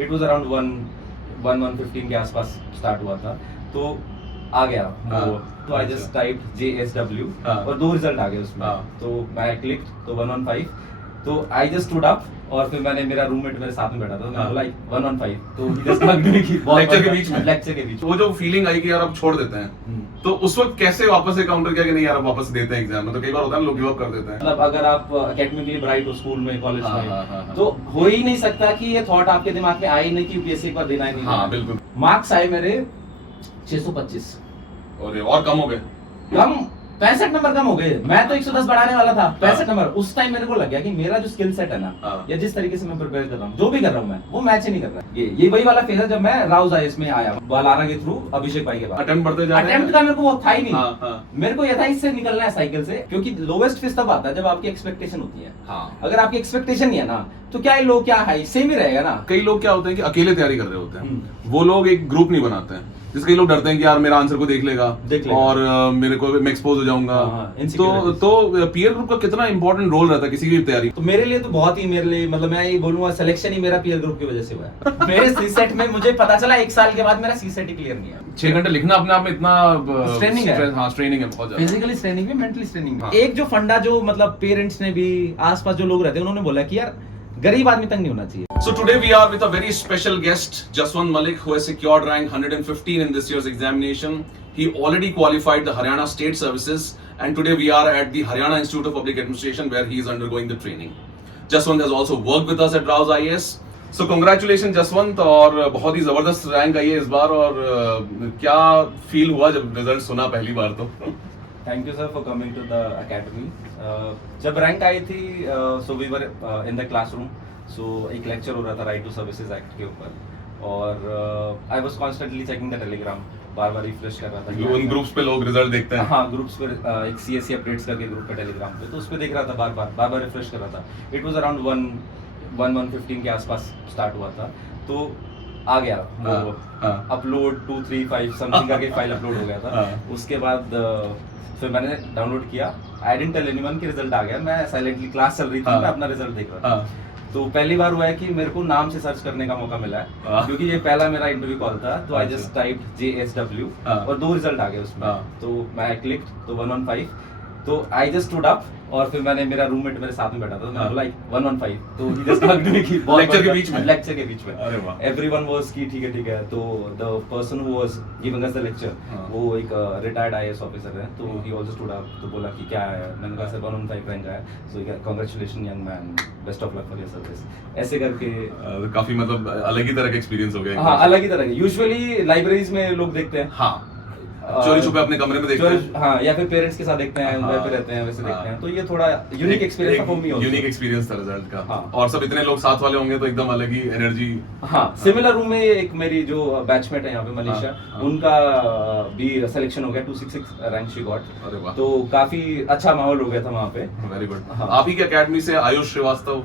It was around 1:15 के आसपास start हुआ था, तो आ गया वो, तो आई जस्ट टाइप्ड JSW और 2 रिजल्ट आ गए उसमें, तो मैं क्लिक तो 115, तो आई जस्ट स्टूड अप और फिर मैंने, मेरा रूममेट मेरे साथ में बैठा था, मैंने बोला 115, तो he just hugged me कि लेक्चर के बीच में, लेक्चर के बीच में वो जो फीलिंग आई कि यार अब छोड़ देते हैं, तो उस वक्त कैसे वापस से काउंटर किया कि नहीं यार अब वापस देते हैं एग्जाम में? तो कई बार होता है लोग गिव अप कर देते हैं। मतलब अगर आप एकेडमिकली ब्राइट हो स्कूल में, कॉलेज हाँ, में, हाँ, हाँ, हाँ। तो हो ही नहीं सकता कि ये थॉट आपके दिमाग में आई नहीं कि यूपीएससी एक बार देना ही नहीं। हाँ बिल्कुल। मार्क्स आए मेरे 625 और कम हो गए, कम 65 नंबर कम हो गए। मैं तो 110 बढ़ाने वाला था, 65 नंबर। उस टाइम मेरे को लग गया कि मेरा जो स्किल सेट है ना, या जिस तरीके से मैं प्रिपेयर कर रहा हूँ, जो भी कर रहा हूँ मैं, वो मैच ही नहीं कर रहा है। ये वही वाला फेज है जब मैं राउज आईएएस में आया, बालारा के थ्रू, अभिषेक भाई के बाद। अटेम्प्ट बढ़ते जा रहे हैं। अटेम्प्ट का मेरे को वो था ही नहीं। हाँ। मेरे को ये था इससे निकलना है साइकिल से, क्योंकि लोवेस्ट फेज तब आता है जब आपकी एक्सपेक्टेशन होती है। हाँ। अगर आपकी एक्सपेक्टेशन नहीं है ना, तो क्या लो क्या हाई सेम ही रहेगा ना। कई लोग क्या होते हैं कि अकेले तैयारी कर रहे होते हैं, वो लोग एक ग्रुप नहीं बनाते हैं। जैसे कई लोग डरते हैं कि यार मेरा आंसर को देख लेगा और मेरे को मैं एक्सपोज हो जाऊंगा। तो पीयर ग्रुप का कितना इंपॉर्टेंट रोल रहता है किसी की तैयारी? तो मेरे लिए तो बहुत ही, मेरे लिए मतलब मैं ये बोलूंगा सिलेक्शन ही मेरा पीयर ग्रुप की वजह से हुआ है। मेरे सीसेट में मुझे पता चला 1 साल के बाद मेरा सीसेट ही क्लियर नहीं है। 6 घंटे लिखना अपने आप में इतना स्ट्रेनिंग है। हाँ स्ट्रेनिंग है बहुत ज्यादा। फिजिकली स्ट्रेनिंग भी, मेंटली स्ट्रेनिंग भी। एक जो फंडा जो मतलब पेरेंट्स ने भी, आसपास जो लोग रहते हैं, उन्होंने बोला कि यार गरीब आदमी तंग नहीं होना चाहिए। So today we are with a very special guest, Jaswant Malik, who has secured rank 115 in this year's examination. He already qualified the Haryana State Services, and today we are at the Haryana Institute of Public Administration where he is undergoing the training. Jaswant has also worked with us at Rouse IAS. So congratulations Jaswant, और बहुत ही जबरदस्त rank आई है इस बार, और क्या feel हुआ जब result सुना पहली बार? तो thank you sir for coming to the academy. जब रैंक आई थी, so we were in the classroom, so एक लेक्चर हो रहा था राइट टू सर्विसेज एक्ट के ऊपर, और I was constantly checking the Telegram, bar bar refresh कर रहा था। उन ग्रुप्स पे लोग रिजल्ट देखते हैं। हाँ, ग्रुप्स पे एक CSC अपडेट्स करके ग्रुप पे टेलीग्राम पे, तो उस पे देख रहा था, बार बार रिफ्रेश कर रहा था। इट वाज अराउंड 1:15 के आसपास स्टार्ट हुआ था, तो आ गया वो अपलोड 2 3 5 समथिंग करके फाइल अपलोड हो गया था। उसके बाद फिर मैंने डाउनलोड किया। आई डिडंट टेल एनीवन कि रिजल्ट आ गया। मैं साइलेंटली, क्लास चल रही थी, मैं अपना रिजल्ट देख रहा था। तो पहली बार हुआ है कि मेरे को नाम से सर्च करने का मौका मिला है, क्योंकि ये पहला मेरा इंटरव्यू कॉल था। तो आई जस्ट टाइप्ड JSW और 2 रिजल्ट आ गए उसमें, तो मैं क्लिक तो 115, तो आई जस्ट स्टूड अप और फिर मैंने, मेरा रूममेट मेरे साथ में बैठा था, मैंने बोला 115, तो he just hugged me कि लेक्चर के बीच में, लेक्चर के बीच में। अरे वाह। एवरीवन वाज कि ठीक है। तो the person who was giving us the lecture, वो एक रिटायर्ड IAS ऑफिसर है, तो ही आल्सो स्टूड अप, तो बोला कि क्या है, मैंने कहा सर 115 रैंक आया, so congratulation young man, best of luck for your service, ऐसे करके। काफी मतलब अलग ही तरह का एक्सपीरियंस हो गया। हाँ, अलग ही तरह का। यूजुअली लाइब्रेरीज में लोग देखते हैं, हाँ, चोरी छुपे अपने कमरे में देखते हैं, हाँ, या फिर पेरेंट्स के साथ देखते हैं, घर पे रहते हैं, वैसे देखते हैं। तो ये थोड़ा यूनिक एक्सपीरियंस था for me also. Unique experience था रिजल्ट का। हाँ। और सब इतने लोग साथ वाले होंगे तो एकदम अलग ही एनर्जी। हाँ, सिमिलर रूम में एक मेरी जो बैचमेट है यहाँ पे मनीषा, उनका भी सिलेक्शन हो गया, 266 रैंक शी गॉट। अरे वाह। तो काफी अच्छा माहौल हो गया था वहाँ पे। Very good. हाँ। आप ही के एकेडमी से Ayush Srivastava,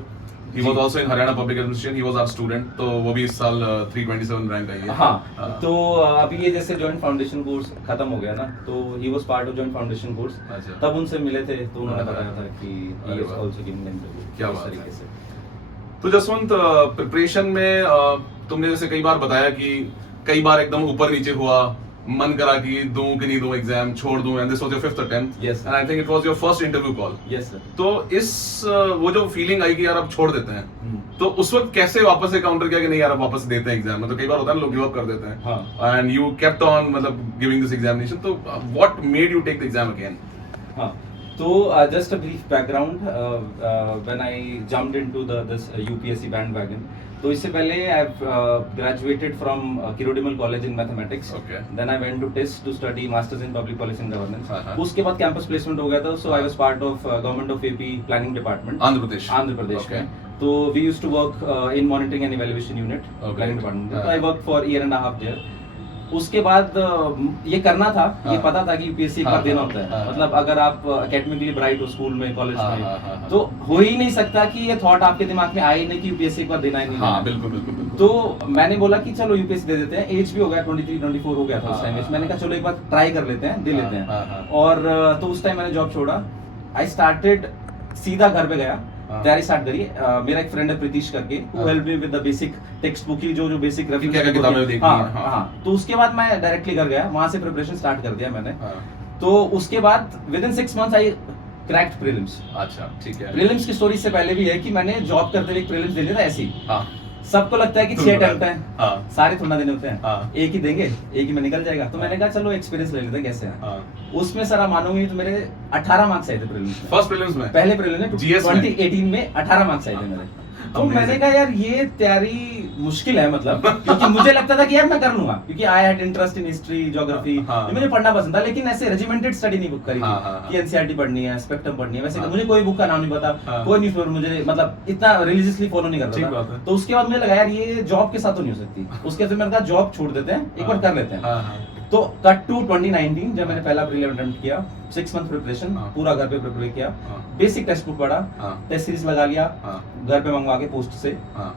he was also in Haryana Public Administration, he was our student, तो वो भी इस साल 327 रैंक आई है। हाँ, तो अभी ये जैसे जॉइंट फाउंडेशन कोर्स खत्म हो गया ना, तो he was part of joint foundation course. तब उनसे मिले थे, तो उन्होंने बताया था कि he is also giving interview। क्या बात है। तो जसवंत, प्रिपरेशन में तुमने जैसे कई बार बताया कि कई बार एकदम ऊपर नीचे हुआ, मन करा कि दूं कि नहीं दूं एग्जाम, छोड़ दूं, and this was your 5th attempt, and I think it was your first interview call. Yes sir. तो इस वो जो फीलिंग आई कि यार अब छोड़ देते हैं, तो उस वक्त कैसे वापस से काउंटर किया कि नहीं यार अब वापस देते हैं एग्जाम में? तो कई बार होता है लोग गिव अप कर देते हैं, एंड यू केप्ट ऑन मतलब गिविंग दिस एग्जामिनेशन, तो what made you take the exam again? हाँ, तो just a brief background, when I jumped into this UPSC bandwagon, तो इससे पहले I've graduated from Kirodimal College in Mathematics. Okay. Then I went to TISS to study Masters in Public Policy and Governance. हाँ। उसके बाद campus placement हो गया था, so I was part of Government of AP Planning Department. Andhra Pradesh में। तो we used to work in Monitoring and Evaluation Unit, Planning Department. So I worked for 1.5 years. उसके बाद ये करना था, ये पता था कि यूपीएससी का देना होता है। मतलब अगर आप एकेडमिकली ब्राइट हो स्कूल में, कॉलेज में, तो हो ही नहीं सकता कि ये थॉट आपके दिमाग में आई नहीं कि यूपीएससी एक बार देना ही नहीं। हाँ, बिल्कुल। तो मैंने बोला कि चलो यूपीएससी दे देते हैं। एज भी हो गया, 23-24 हो गया था उस टाइम। मैंने कहा चलो एक बार ट्राई कर लेते हैं, दे लेते हैं। और तो उस टाइम मैंने जॉब छोड़ा। आई स्टार्टेड, सीधा घर पे गया हाँ। तैयारी स्टार्ट करी। मेरा एक फ्रेंड है प्रीतिश करके, वो help me with the basic text book की जो बेसिक क्या क्या किताबें देखनी हाँ, है, हाँ। हाँ। तो उसके बाद मैं डायरेक्टली कर गया, वहां से प्रिपरेशन स्टार्ट कर दिया मैंने। हाँ। तो उसके बाद with in 6 months I cracked prelims. अच्छा ठीक है। प्रीलिम्स की स्टोरी से पहले भी है कि मैंने जॉब करते हुए प्रीलिम्स दे लिया था ऐसे ही। हाँ। सबको लगता है कि 6 अटेम्प्ट हैं, हाँ। सारे थोड़ा देने होते हैं, हाँ। एक ही देंगे, एक ही में निकल जाएगा। तो हाँ। मैंने कहा चलो एक्सपीरियंस ले लेते हैं कैसे है। हाँ। उसमें सर आप मानोगे नहीं, तो मेरे 18 मार्क्स आए थे प्रीलिम्स में। फर्स्ट प्रीलिम्स में? पहले प्रीलिम्स में GS में? 2018 में 18 मार्क्स आए थे मेरे। तो Amazing. मैंने कहा यार ये तैयारी मुश्किल है, मतलब क्योंकि मुझे लगता था कि यार मैं कर लूंगा, क्योंकि I had interest in history, geography, हाँ। मुझे पढ़ना पसंद था। लेकिन ऐसे रेजिमेंटेड स्टडी नहीं बुक करी हाँ, थी हाँ, कि एनसीईआरटी पढ़नी है, स्पेक्ट्रम पढ़नी है। वैसे हाँ। मुझे कोई बुक का नाम नहीं पता, हाँ। कोई न्यूज़पेपर मुझे मतलब इतना रिलीजियसली फॉलो नहीं ठीक करता बात था। है। तो उसके बाद मुझे लगा यार ये जॉब के साथ तो नहीं हो सकती। उसके बाद मैंने कहा जॉब छोड़ देते हैं, एक बार कर लेते हैं। हाँ, हाँ। तो कट टू 2019 जब मैंने पहला प्रीलिम अटेम्प्ट किया, 6 मंथ प्रिपरेशन, हाँ। पूरा घर पे प्रिपेयर किया, हाँ। बेसिक टेक्स्ट बुक पढ़ा, हाँ। टेस्ट सीरीज लगा लिया, हाँ। घर पे मंगवा के पोस्ट से, हाँ।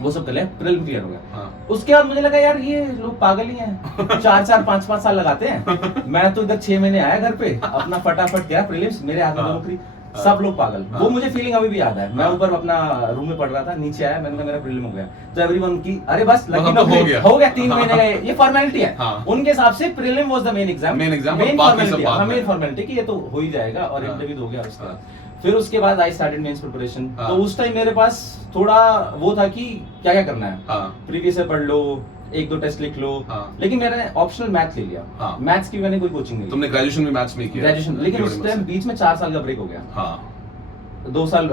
वो सब कर लिया, प्रीलिम क्लियर हो गया। हाँ। उसके बाद मुझे लगा यार ये लोग पागल ही हैं, 4-4 5-5 साल लगाते हैं। मैं तो इधर 6 महीने आया घर पे, अपना फटाफट गया प्रीलिम्स, मेरे हाथ में हाँ। नौकरी। हाँ। सब लोग पागल। हाँ। वो मुझे फीलिंग अभी भी याद है। मैं हाँ। ऊपर अपना रूम में पढ़ रहा था, नीचे आया, मैंने कहा मेरा प्रीलिम हो गया। तो एवरीवन की अरे बस लकी मतलब नौकरी हो गया, 3 हाँ। महीने का ये फॉर्मेलिटी है। हाँ। उनके हिसाब से prelim was the main exam, Main exam, main बाकी सब फॉर्मेलिटी, बाद हाँ में। मेन फॉर्मेलिटी कि ये तो हो ही जाएगा, और हाँ। इंटरव्यू हो गया उसके बाद। हाँ। फिर उसके बाद आई स्टार्टेड मेंस प्रिपरेशन। हाँ। तो उस टाइम मेरे पास थोड़ा वो था कि क्या क्या करना है। हाँ। प्रीवियस से पढ़ लो, 1-2 टेस्ट लिख लो। हाँ। लेकिन मैंने ऑप्शनल मैथ ले लिया। हाँ। मैथ्स की मैंने कोई कोचिंग नहीं ली, तुमने ग्रेजुएशन में मैथ्स में किया? ग्रेजुएशन। लेकिन उस PWD टाइम से। बीच में 4 साल का ब्रेक हो गया, हाँ। 2 साल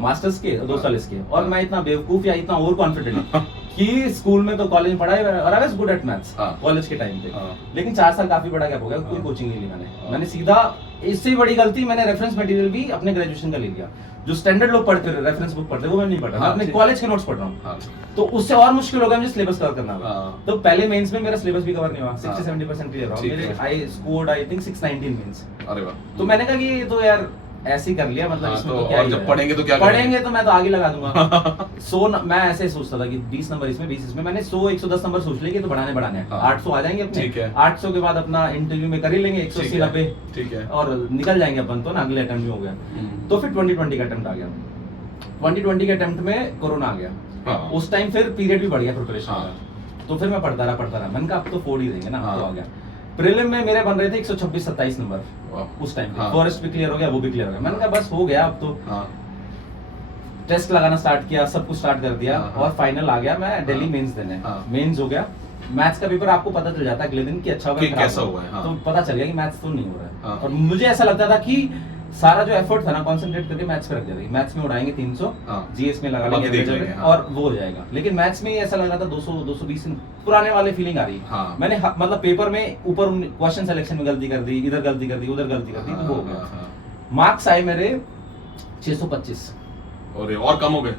मास्टर्स के, 2 साल इसके। और मैं इतना बेवकूफ या इतना ओवर कॉन्फिडेंट कि स्कूल में तो कॉलेज में पढ़ा है, और I was good at maths हाँ। कॉलेज के टाइम पे। हाँ। लेकिन 4 साल काफी बड़ा गैप हो गया, कोई हाँ। कोचिंग नहीं ली मैंने। हाँ। मैंने सीधा, इससे बड़ी गलती, मैंने रेफरेंस मटेरियल भी अपने ग्रेजुएशन का ले लिया। जो स्टैंडर्ड लोग पढ़ते थे, रेफरेंस बुक पढ़ते, वो मैं नहीं पढ़ रहा, मैं हाँ, अपने ठीक। कॉलेज के नोट्स पढ़ रहा हूँ। हाँ। तो उससे और मुश्किल हो गया मुझे सिलेबस कवर करना। हाँ। तो पहले मेंस में मेरा सिलेबस भी कवर नहीं हुआ, 60-70% क्लियर हुआ ठीक मेरे। है। I scored I think 619 mains. अरे वाह। तो मैंने कहा कि ये तो यार ऐसे ही कर लिया, मतलब हाँ, इसमें तो तो क्या और ही जब है। पढ़ेंगे तो क्या करेंगे? पढ़ेंगे तो मैं तो आगे लगा दूंगा। मैं ऐसे सोचता था कि 20 नंबर इसमें, 20 इसमें। मैंने 100-110 नंबर सोच लिए कि तो बढ़ाने हैं। हाँ। 800 आ जाएंगे अपने। ठीक है। 800 के बाद अपना इंटरव्यू में कर ही लेंगे, ठीक 180-90, है। ठीक है। और निकल जाएंगे अपन तो ना, अगले अटेम्प्ट में हो गया। तो फिर 2020 का अटेम्प्ट आ गया। 2020 के अटेम्प्ट में कोरोना आ गया। हाँ। उस टाइम फिर पीरियड भी बढ़ गया प्रिपरेशन हाँ। का। तो फिर मैं पढ़ता रहा। मैंने कहा अब तो 4 ही देंगे ना, हाँ। तो आ गया। प्रीलिम में मेरे बन रहे थे 126-27 नंबर वाह। उस टाइम पे। हाँ। फॉरेस्ट भी क्लियर हो गया, वो भी क्लियर हो गया। मैंने कहा बस हो गया अब तो। हाँ। टेस्ट लगाना स्टार्ट किया, सब कुछ स्टार्ट कर दिया, हाँ। और फाइनल आ गया। मैं दिल्ली हाँ। मेंस देने। हाँ। मेंस हो गया। मैथ्स का पेपर आपको पता चल जाता है अगले दिन कि अच्छा हुआ कि या खराब कैसा हुआ है, हाँ। तो पता चल गया कि मैथ्स तो नहीं हो रहा है। हाँ। और मुझे ऐसा लगता था कि सारा जो एफर्ट था ना, कंसंट्रेट करके मैथ्स पे रख दिया था। मैथ्स में उड़ाएंगे 300, हाँ। जीएस में लगा बाकी लेंगे देख average लेंगे, हाँ। और वो हो जाएगा। लेकिन मैथ्स में ऐसा लग रहा था 200-220 पुराने वाले फीलिंग आ रही है। हाँ। मैंने मतलब पेपर में ऊपर क्वेश्चन सिलेक्शन में गलती कर दी, इधर गलती कर दी, उधर गलती कर दी, तो वो हो गया। हाँ। मार्क्स आए मेरे 625, और कम हो गए?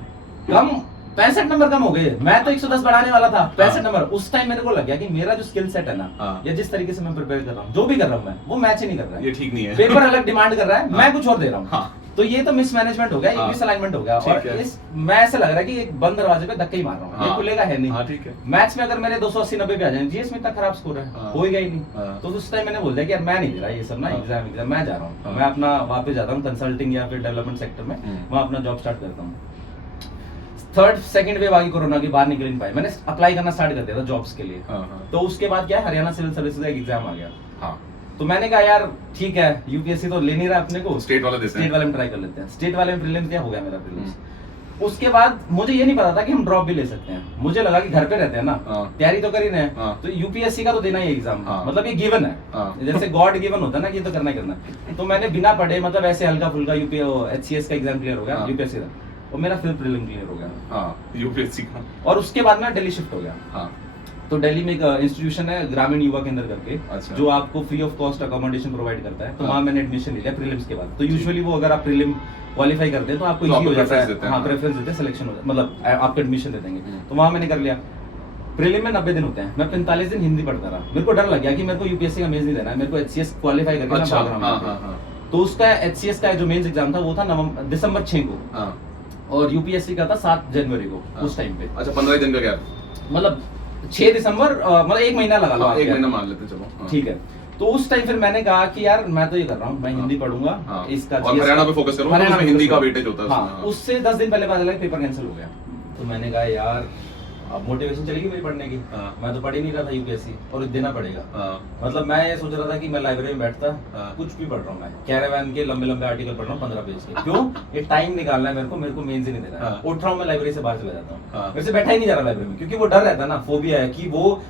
कम 65 नंबर कम हो गए। मैं तो 110 बढ़ाने वाला था, 65 हाँ। नंबर। उस टाइम मेरे को लग गया कि मेरा जो स्किल सेट है ना, हाँ। या जिस तरीके से मैं प्रिपेयर कर रहा हूँ, जो भी कर रहा हूँ मैं, वो मैच ही नहीं कर रहा ये है। ठीक नहीं है। पेपर अलग डिमांड कर रहा है, मैं कुछ और दे रहा हूँ। हाँ। तो ये तो मिसमैनेजमेंट हो गया, हाँ। मिसअलाइनमेंट हो गया। ठीक और है। इस मैं ऐसा लग रहा है कि एक बंद दरवाजे पे धक्का ही मार रहा हूँ, हाँ। ये खुलेगा है नहीं। हाँ, ठीक है। मैथ्स में अगर मेरे 280-90 पे आ जाए, जीएस में इतना खराब स्कोर है, हाँ। होएगा ही नहीं। हाँ। तो उस टाइम मैंने बोल दिया कि यार मैं नहीं दे रहा ये सब ना, हाँ। एग्जाम मैं जा रहा हूँ। हाँ। मैं अपना वापस जाता हूँ कंसल्टिंग या फिर डेवलपमेंट सेक्टर में, वहाँ अपना जॉब स्टार्ट करता हूँ। 3rd सेकंड वेव आ गई कोरोना की, बाहर निकल नहीं पाए। मैंने अप्लाई करना स्टार्ट कर दिया था जॉब्स के लिए। हाँ, हाँ। तो उसके बाद क्या है, हरियाणा सिविल सर्विसेज का एग्जाम आ गया। हाँ। तो मैंने कहा यार ठीक है, यूपीएससी तो ले नहीं रहा अपने को, स्टेट वाले देते हैं। स्टेट वाले में ट्राई कर लेते हैं। स्टेट वाले में प्रीलिम्स दिया, हो गया मेरा प्रीलिम्स। उसके बाद मुझे ये नहीं पता था कि हम ड्रॉप भी ले सकते हैं। मुझे लगा कि घर पे रहते हैं ना, हाँ। तैयारी तो कर ही रहे हैं, हाँ। तो यूपीएससी का तो देना ही एग्जाम, हाँ। मतलब ये गिवन है। हाँ। जैसे गॉड गिवन होता है ना कि ये तो करना ही करना है। तो मैंने बिना पढ़े, मतलब ऐसे हल्का फुल्का एचसीएस का एग्जाम क्लियर हो गया, हाँ। यूपीएससी का, और मेरा फिर प्रीलिम क्लियर हो गया। हाँ, यूपीएससी का। और उसके बाद मैं दिल्ली शिफ्ट हो गया। हाँ। तो दिल्ली में एक इंस्टीट्यूशन है ग्रामीण युवा केंद्र करके, अच्छा। जो आपको free of cost accommodation provide करता है। तो हाँ। वहाँ मैंने एडमिशन ले लिया प्रीलिम्स के बाद। तो यूजुअली वो अगर आप प्रीलिम क्वालिफाई करते हैं तो आपको तो इजी आपको हो जाता preference है। देते हैं, हाँ, हाँ। प्रेफरेंस देते हैं, सिलेक्शन हो मतलब आपको एडमिशन दे देंगे। तो वहाँ मैंने कर लिया। प्रीलिम में 90 दिन होते हैं, मैं 45 दिन हिंदी पढ़ता रहा। मेरे को डर लग गया कि मेरे को यूपीएससी का मेंस नहीं देना है, मेरे को एचसीएस क्वालिफाई करके मैं अच्छा। भाग रहा हूँ हाँ, यहाँ पे। हाँ, हाँ। तो उसका एचसीएस का जो मेंस एग्जाम था वो था दिसंबर 6 को, हाँ। और यूपीएससी का था 7 जनवरी को। हाँ। उस टाइम पे अच्छा, 15 दिन का गैप। मतलब 6 दिसंबर, मतलब 1 महीना लगा लो हाँ, आप एक यार। महीना मान लेते हैं, चलो। हाँ। ठीक है। तो उस टाइम फिर मैंने कहा कि यार मैं तो ये कर रहा हूँ, मैं हिंदी पढ़ूंगा, हाँ। इसका और हरियाणा पे फोकस करूंगा, हरियाणा उसमें पे हिंदी का focus वेटेज होता है हाँ, उसमें, हाँ। उससे 10 दिन पहले पता चला कि पेपर कैंसिल हो गया। तो मैंने कहा यार अब मोटिवेशन चलेगी मेरी पढ़ने की, हाँ। मैं तो पढ़ ही नहीं रहा था यूपीएससी, और देना पड़ेगा। हाँ। मतलब मैं ये सोच रहा था कि मैं लाइब्रेरी में बैठता, हाँ। कुछ भी पढ़ रहा हूँ, मैं कैरावैन के लंबे लंबे आर्टिकल पढ़ रहा हूँ 15 पेज के। क्यों? ये टाइम निकालना है मेरे को मेंस ही नहीं देना है। हाँ। उठ रहा हूँ मैं लाइब्रेरी से बाहर चला जाता हूँ, हाँ। मेरे से बैठा ही नहीं जा रहा लाइब्रेरी में, क्योंकि वो डर रहता है ना, फोबिया है कि वो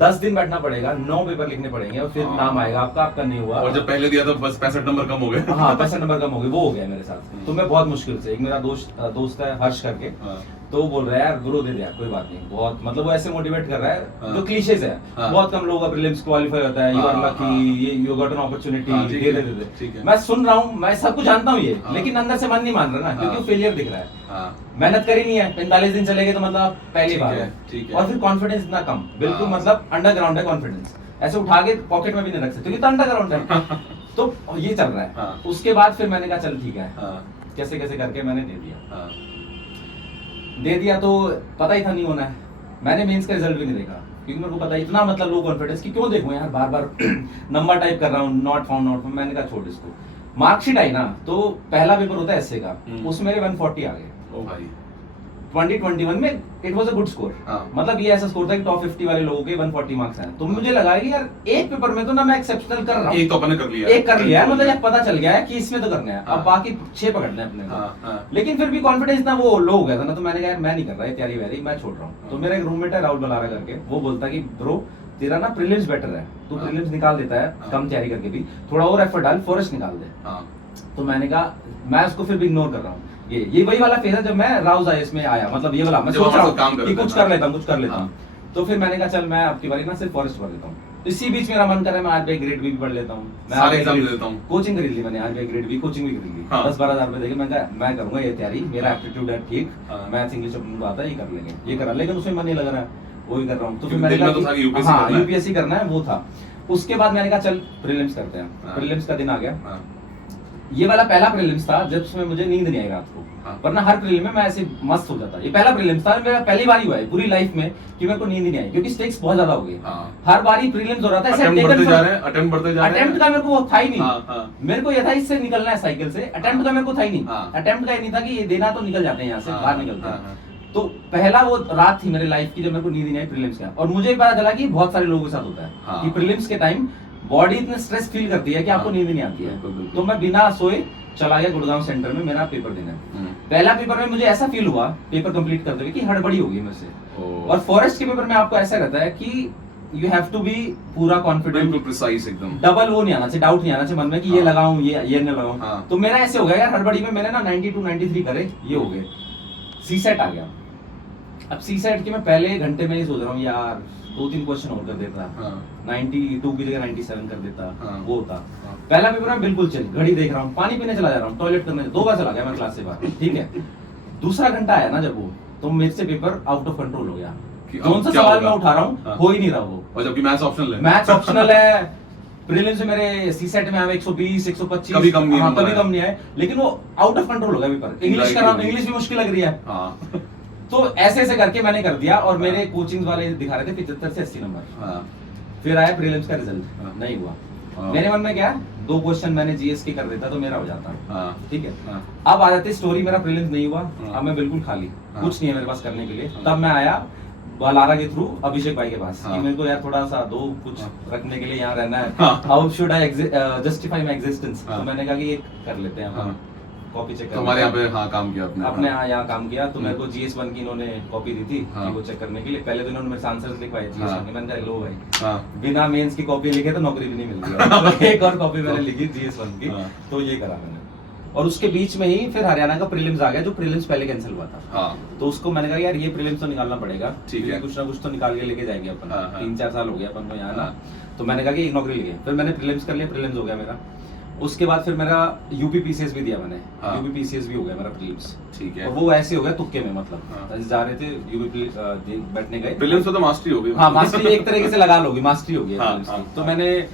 10 दिन बैठना पड़ेगा, 9 पेपर लिखने पड़ेंगे, और फिर हाँ। नाम आएगा आपका नहीं हुआ। और जब पहले दिया था बस 65 नंबर कम हो गए। हाँ 65 नंबर कम हो गए, वो हो गया मेरे साथ। तो मैं बहुत मुश्किल से, एक मेरा दोस्त है हर्ष करके, हाँ। तो वो बोल रहा है यार गुरु दे दे यार, कोई बात नहीं, बहुत मतलब वो ऐसे मोटिवेट कर रहा है हाँ। जो क्लीशेज है। हाँ। बहुत कम लोगों का प्रीलिम्स क्वालीफाई होता है, यू आर हाँ, लकी, हाँ। ये यू गॉट एन अपॉर्चुनिटी, हाँ, ठीक दे है, दे ठीक दे। है। मैं सुन रहा हूँ, मैं सब कुछ जानता हूँ ये, हाँ। लेकिन अंदर से मन नहीं मान रहा ना, क्योंकि हाँ। वो फेलियर दिख रहा है। हाँ। मेहनत करी नहीं है, 45 दिन चले गए तो मतलब पहली ठीक बार है, है, ठीक है। और फिर कॉन्फिडेंस इतना कम, बिल्कुल हाँ। मतलब अंडरग्राउंड है कॉन्फिडेंस, ऐसे उठा के पॉकेट में भी नहीं रख सकते, क्योंकि तो अंडरग्राउंड है। तो ये चल रहा है। हाँ। उसके बाद फिर मैंने कहा चल ठीक है, हाँ। कैसे कैसे करके मैंने दे दिया। हाँ। दे दिया तो पता ही था नहीं होना है। मैंने मेंस का रिजल्ट भी नहीं देखा, क्योंकि मेरे को पता इतना मतलब लो कॉन्फिडेंस कि क्यों देखूं यार, बार बार नंबर टाइप कर रहा हूँ, नॉट फाउंड। मैंने कहा छोड़ इसको। मार्कशीट आई ना, तो पहला पेपर होता है एसए का, उसमें मेरे 140 आ गए। ओ भाई 2021 में it was a good score. हाँ। मतलब ये ऐसा स्कोर था कि टॉप 50 वाले लोगों के 140 मार्क्स हैं। तो मुझे लगा कि यार एक पेपर में तो ना मैं एक्सेप्शनल कर रहा हूँ, एक तो अपन ने कर लिया, एक कर लिया है, मतलब यार पता चल गया है कि इसमें तो करना है, हाँ। अब बाकी 6 पकड़ने हैं अपने को। हाँ, हाँ। लेकिन फिर भी कॉन्फिडेंस ना वो लो हो गया था ना, तो मैंने कहा यार मैं नहीं कर रहा है तैयारी वैयारी, मैं छोड़ रहा हूँ। तो मेरा एक रूममेट है राहुल बलारा करके, वो बोलता कि ब्रो तेरा ना प्रीलिम्स बेटर है, तू हाँ। प्रीलिम्स निकाल देता है हाँ। कम तैयारी करके भी, थोड़ा और एफर्ट डाल, फॉरेस्ट निकाल दे। हाँ। तो मैंने कहा मैं उसको फिर भी इग्नोर कर रहा हूँ। ये वही वाला फेज है जब मैं राउज आईएएस में आया, मतलब ये वाला मैं जब सोच रहा हमारे साथ काम हूँ कर कि रहे कुछ थे, कर लेता हूँ, कुछ कर लेता हाँ। हूँ। तो फिर मैंने कहा चल मैं आपकी बारी ना सिर्फ फॉरेस्ट पढ़ लेता हूँ। इसी बीच मेरा मन कर रहा है मैं आरबीआई ग्रेड बी भी पढ़ लेता हूँ, मैं सारे RBI एग्जाम grade- दे देता हूँ। कोचिंग खरीद ली मैंने, आरबीआई ग्रेड बी कोचिंग भी खरीद ली, हाँ। 10-12 हजार रुपए देके मैं कहा मैं करूंगा ये तैयारी, मेरा हाँ। एप्टीट्यूड है ठीक, हाँ। मैथ्स इंग्लिश अपने को आता है, ये कर लेंगे, ये करा, लेकिन उसमें मन नहीं लग रहा है, वही कर रहा हूँ। तो फिर क्योंकि मैंने दिल में कहा तो था कि कि UPSC हाँ करना है। यूपीएससी करना है, वो था। उसके बाद मैंने कहा चल प्रीलिम्स करते हैं। हाँ। प्रीलिम्स का दिन आ गया, हाँ। ये वाला पहला प्रीलिम्स था जब उसमें मुझे नींद नहीं आई रात को, हाँ। वरना हर प्रीलिम में मैं ऐसे मस्त हो जाता। ये पहला प्रीलिम्स था, मेरा पहली बार ही हुआ है पूरी लाइफ में कि मेरे को नींद ही नहीं आई, क्योंकि स्टेक्स बहुत ज्यादा हो गए। हाँ। हर बार ही प्रीलिम्स हो रहा था, अटेम्प्ट बढ़ते जा रहे हैं, अटेम्प्ट बढ़ते जा रहे हैं। अटेम्प्ट का मेरे को वो था ही नहीं। हाँ, हाँ। मेरे को ये था इससे निकलना है साइकिल से, अटेम्प्ट का मेरे को था ही नहीं। हाँ। अटेम्प्ट का ये नहीं था कि ये देना तो निकल जाते हैं यहाँ से, हाँ, बाहर निकलते हाँ, हैं। हाँ। तो पहला वो रात थी मेरे लाइफ की जब मेरे को नींद नहीं आई प्रीलिम्स का, और मुझे भी पता चला कि बहुत सारे लोगों के साथ होता है हाँ। कि प्रीलिम्स के टाइम बॉडी इतने स्ट्रेस फील करती है कि आपको हाँ। नींद नहीं आती है। बिल्कुल, बिल्कुल। तो मैं बिना सोए चला गया गुड़गांव सेंटर में मेरा पेपर देना। पहला पेपर में मुझे ऐसा फील हुआ पेपर कंप्लीट करते हुए कि हड़बड़ी हो गई मेरे से। ओ। और फॉरेस्ट के पेपर में आपको ऐसा रहता है कि यू हैव टू बी पूरा कॉन्फिडेंट, बिल्कुल प्रिसाइज एकदम। डबल वो नहीं आना चाहिए, डाउट नहीं आना चाहिए मन में कि ये हाँ। लगाऊं ये न लगाऊं। हाँ। तो मेरा ऐसे हो गया यार हड़बड़ी में, मैंने ना 92 93 करे, ये हो गए। सी सेट आ गया। अब सी सेट के मैं पहले घंटे में ही सोच रहा हूँ यार 2-3 क्वेश्चन और कर देता, हाँ। 92 की जगह 97 कर देता, हाँ। वो होता। हाँ। पहला पेपर में बिल्कुल चल, घड़ी देख रहा हूँ, पानी पीने चला जा रहा हूँ, टॉयलेट करने 2 बार चला गया मैं क्लास से बाहर, ठीक है। दूसरा घंटा आया ना जब वो, तो मेरे से पेपर आउट ऑफ कंट्रोल हो गया। कि कौन अब सा क्या सवाल होगा? मैं उठा रहा हूँ, हाँ। हो ही नहीं रहा वो। और जबकि मैथ्स ऑप्शनल है। मैथ्स ऑप्शनल है, प्रीलिम्स में मेरे सी सेट में आए 120 125, कभी कम नहीं हाँ, नंबर कभी आए। कम नहीं आए, लेकिन वो आउट ऑफ कंट्रोल हो गया पेपर। इंग्लिश कर रहा हूँ, इंग्लिश भी मुश्किल लग रही है। हाँ। तो ऐसे ऐसे करके मैंने कर दिया, और मेरे कोचिंग वाले दिखा रहे थे 75 से 80 नंबर। हाँ। फिर आया प्रीलिम्स का रिजल्ट, हाँ। नहीं हुआ। हाँ। मेरे मन में क्या, 2 क्वेश्चन मैंने जीएस के कर देता तो मेरा हो जाता, हाँ। ठीक है। हाँ। अब आ जाती स्टोरी, मेरा प्रीलिम्स नहीं हुआ, हाँ। अब मैं बिल्कुल खाली, हाँ। कुछ नहीं है मेरे पास करने के लिए। हाँ। तब मैं आया बलारा के थ्रू अभिषेक भाई के पास हाँ। कि मेरे को यार थोड़ा सा दो कुछ हाँ। रखने के लिए यहाँ रहना है, हाँ। How should I justify my existence. हाँ। तो मैंने कहा कि ये कर लेते हैं, हाँ। कॉपी चेक तो हमारे यहाँ पे हाँ काम किया आपने। अपने हाँ। यहाँ काम किया। तो मेरे को GS1 की इन्होंने कॉपी दी थी हाँ। कि वो चेक करने के लिए। पहले तो इन्होंने मेरे से आंसर्स लिखवाए GS1 हाँ। के, मैंने कहा लो भाई, हाँ। बिना मेंस की कॉपी लिखे तो नौकरी भी नहीं मिलती है। तो एक और कॉपी मैंने लिखी GS1 की, हाँ। तो ये करा मैंने। और उसके बीच में ही फिर हरियाणा का प्रीलिम्स आ गया, जो प्रीलिम्स पहले कैंसिल हुआ था। हाँ। तो उसको मैंने कहा यार ये प्रीलिम्स तो निकालना पड़ेगा, ठीक है। क्योंकि कुछ ना कुछ तो निकाल के लेके जाएंगे अपन। हाँ, हाँ। 3-4 साल हो गया अपन को यहाँ ना। हाँ। तो मैंने कहा कि एक नौकरी लेंगे। फिर मैंने प्रीलिम्स कर लिया, प्रीलिम्स हो गया मेरा। उसके बाद फिर मेरा UPPCS भी दिया मैंने, हाँ। UPPCS भी हो गया मेरा प्रीलिम्स। ठीक है। और वो ऐसे हो गया तुक्के में, मतलब हाँ। ऐसे जा रहे थे यूपी बैठने गए। प्रीलिम्स में तो मास्टरी हो गई। हाँ मास्टरी एक तरीके से लगा लोगी, मास्टरी हो गई है हाँ, prelims की। हाँ, तो हाँ। मैंने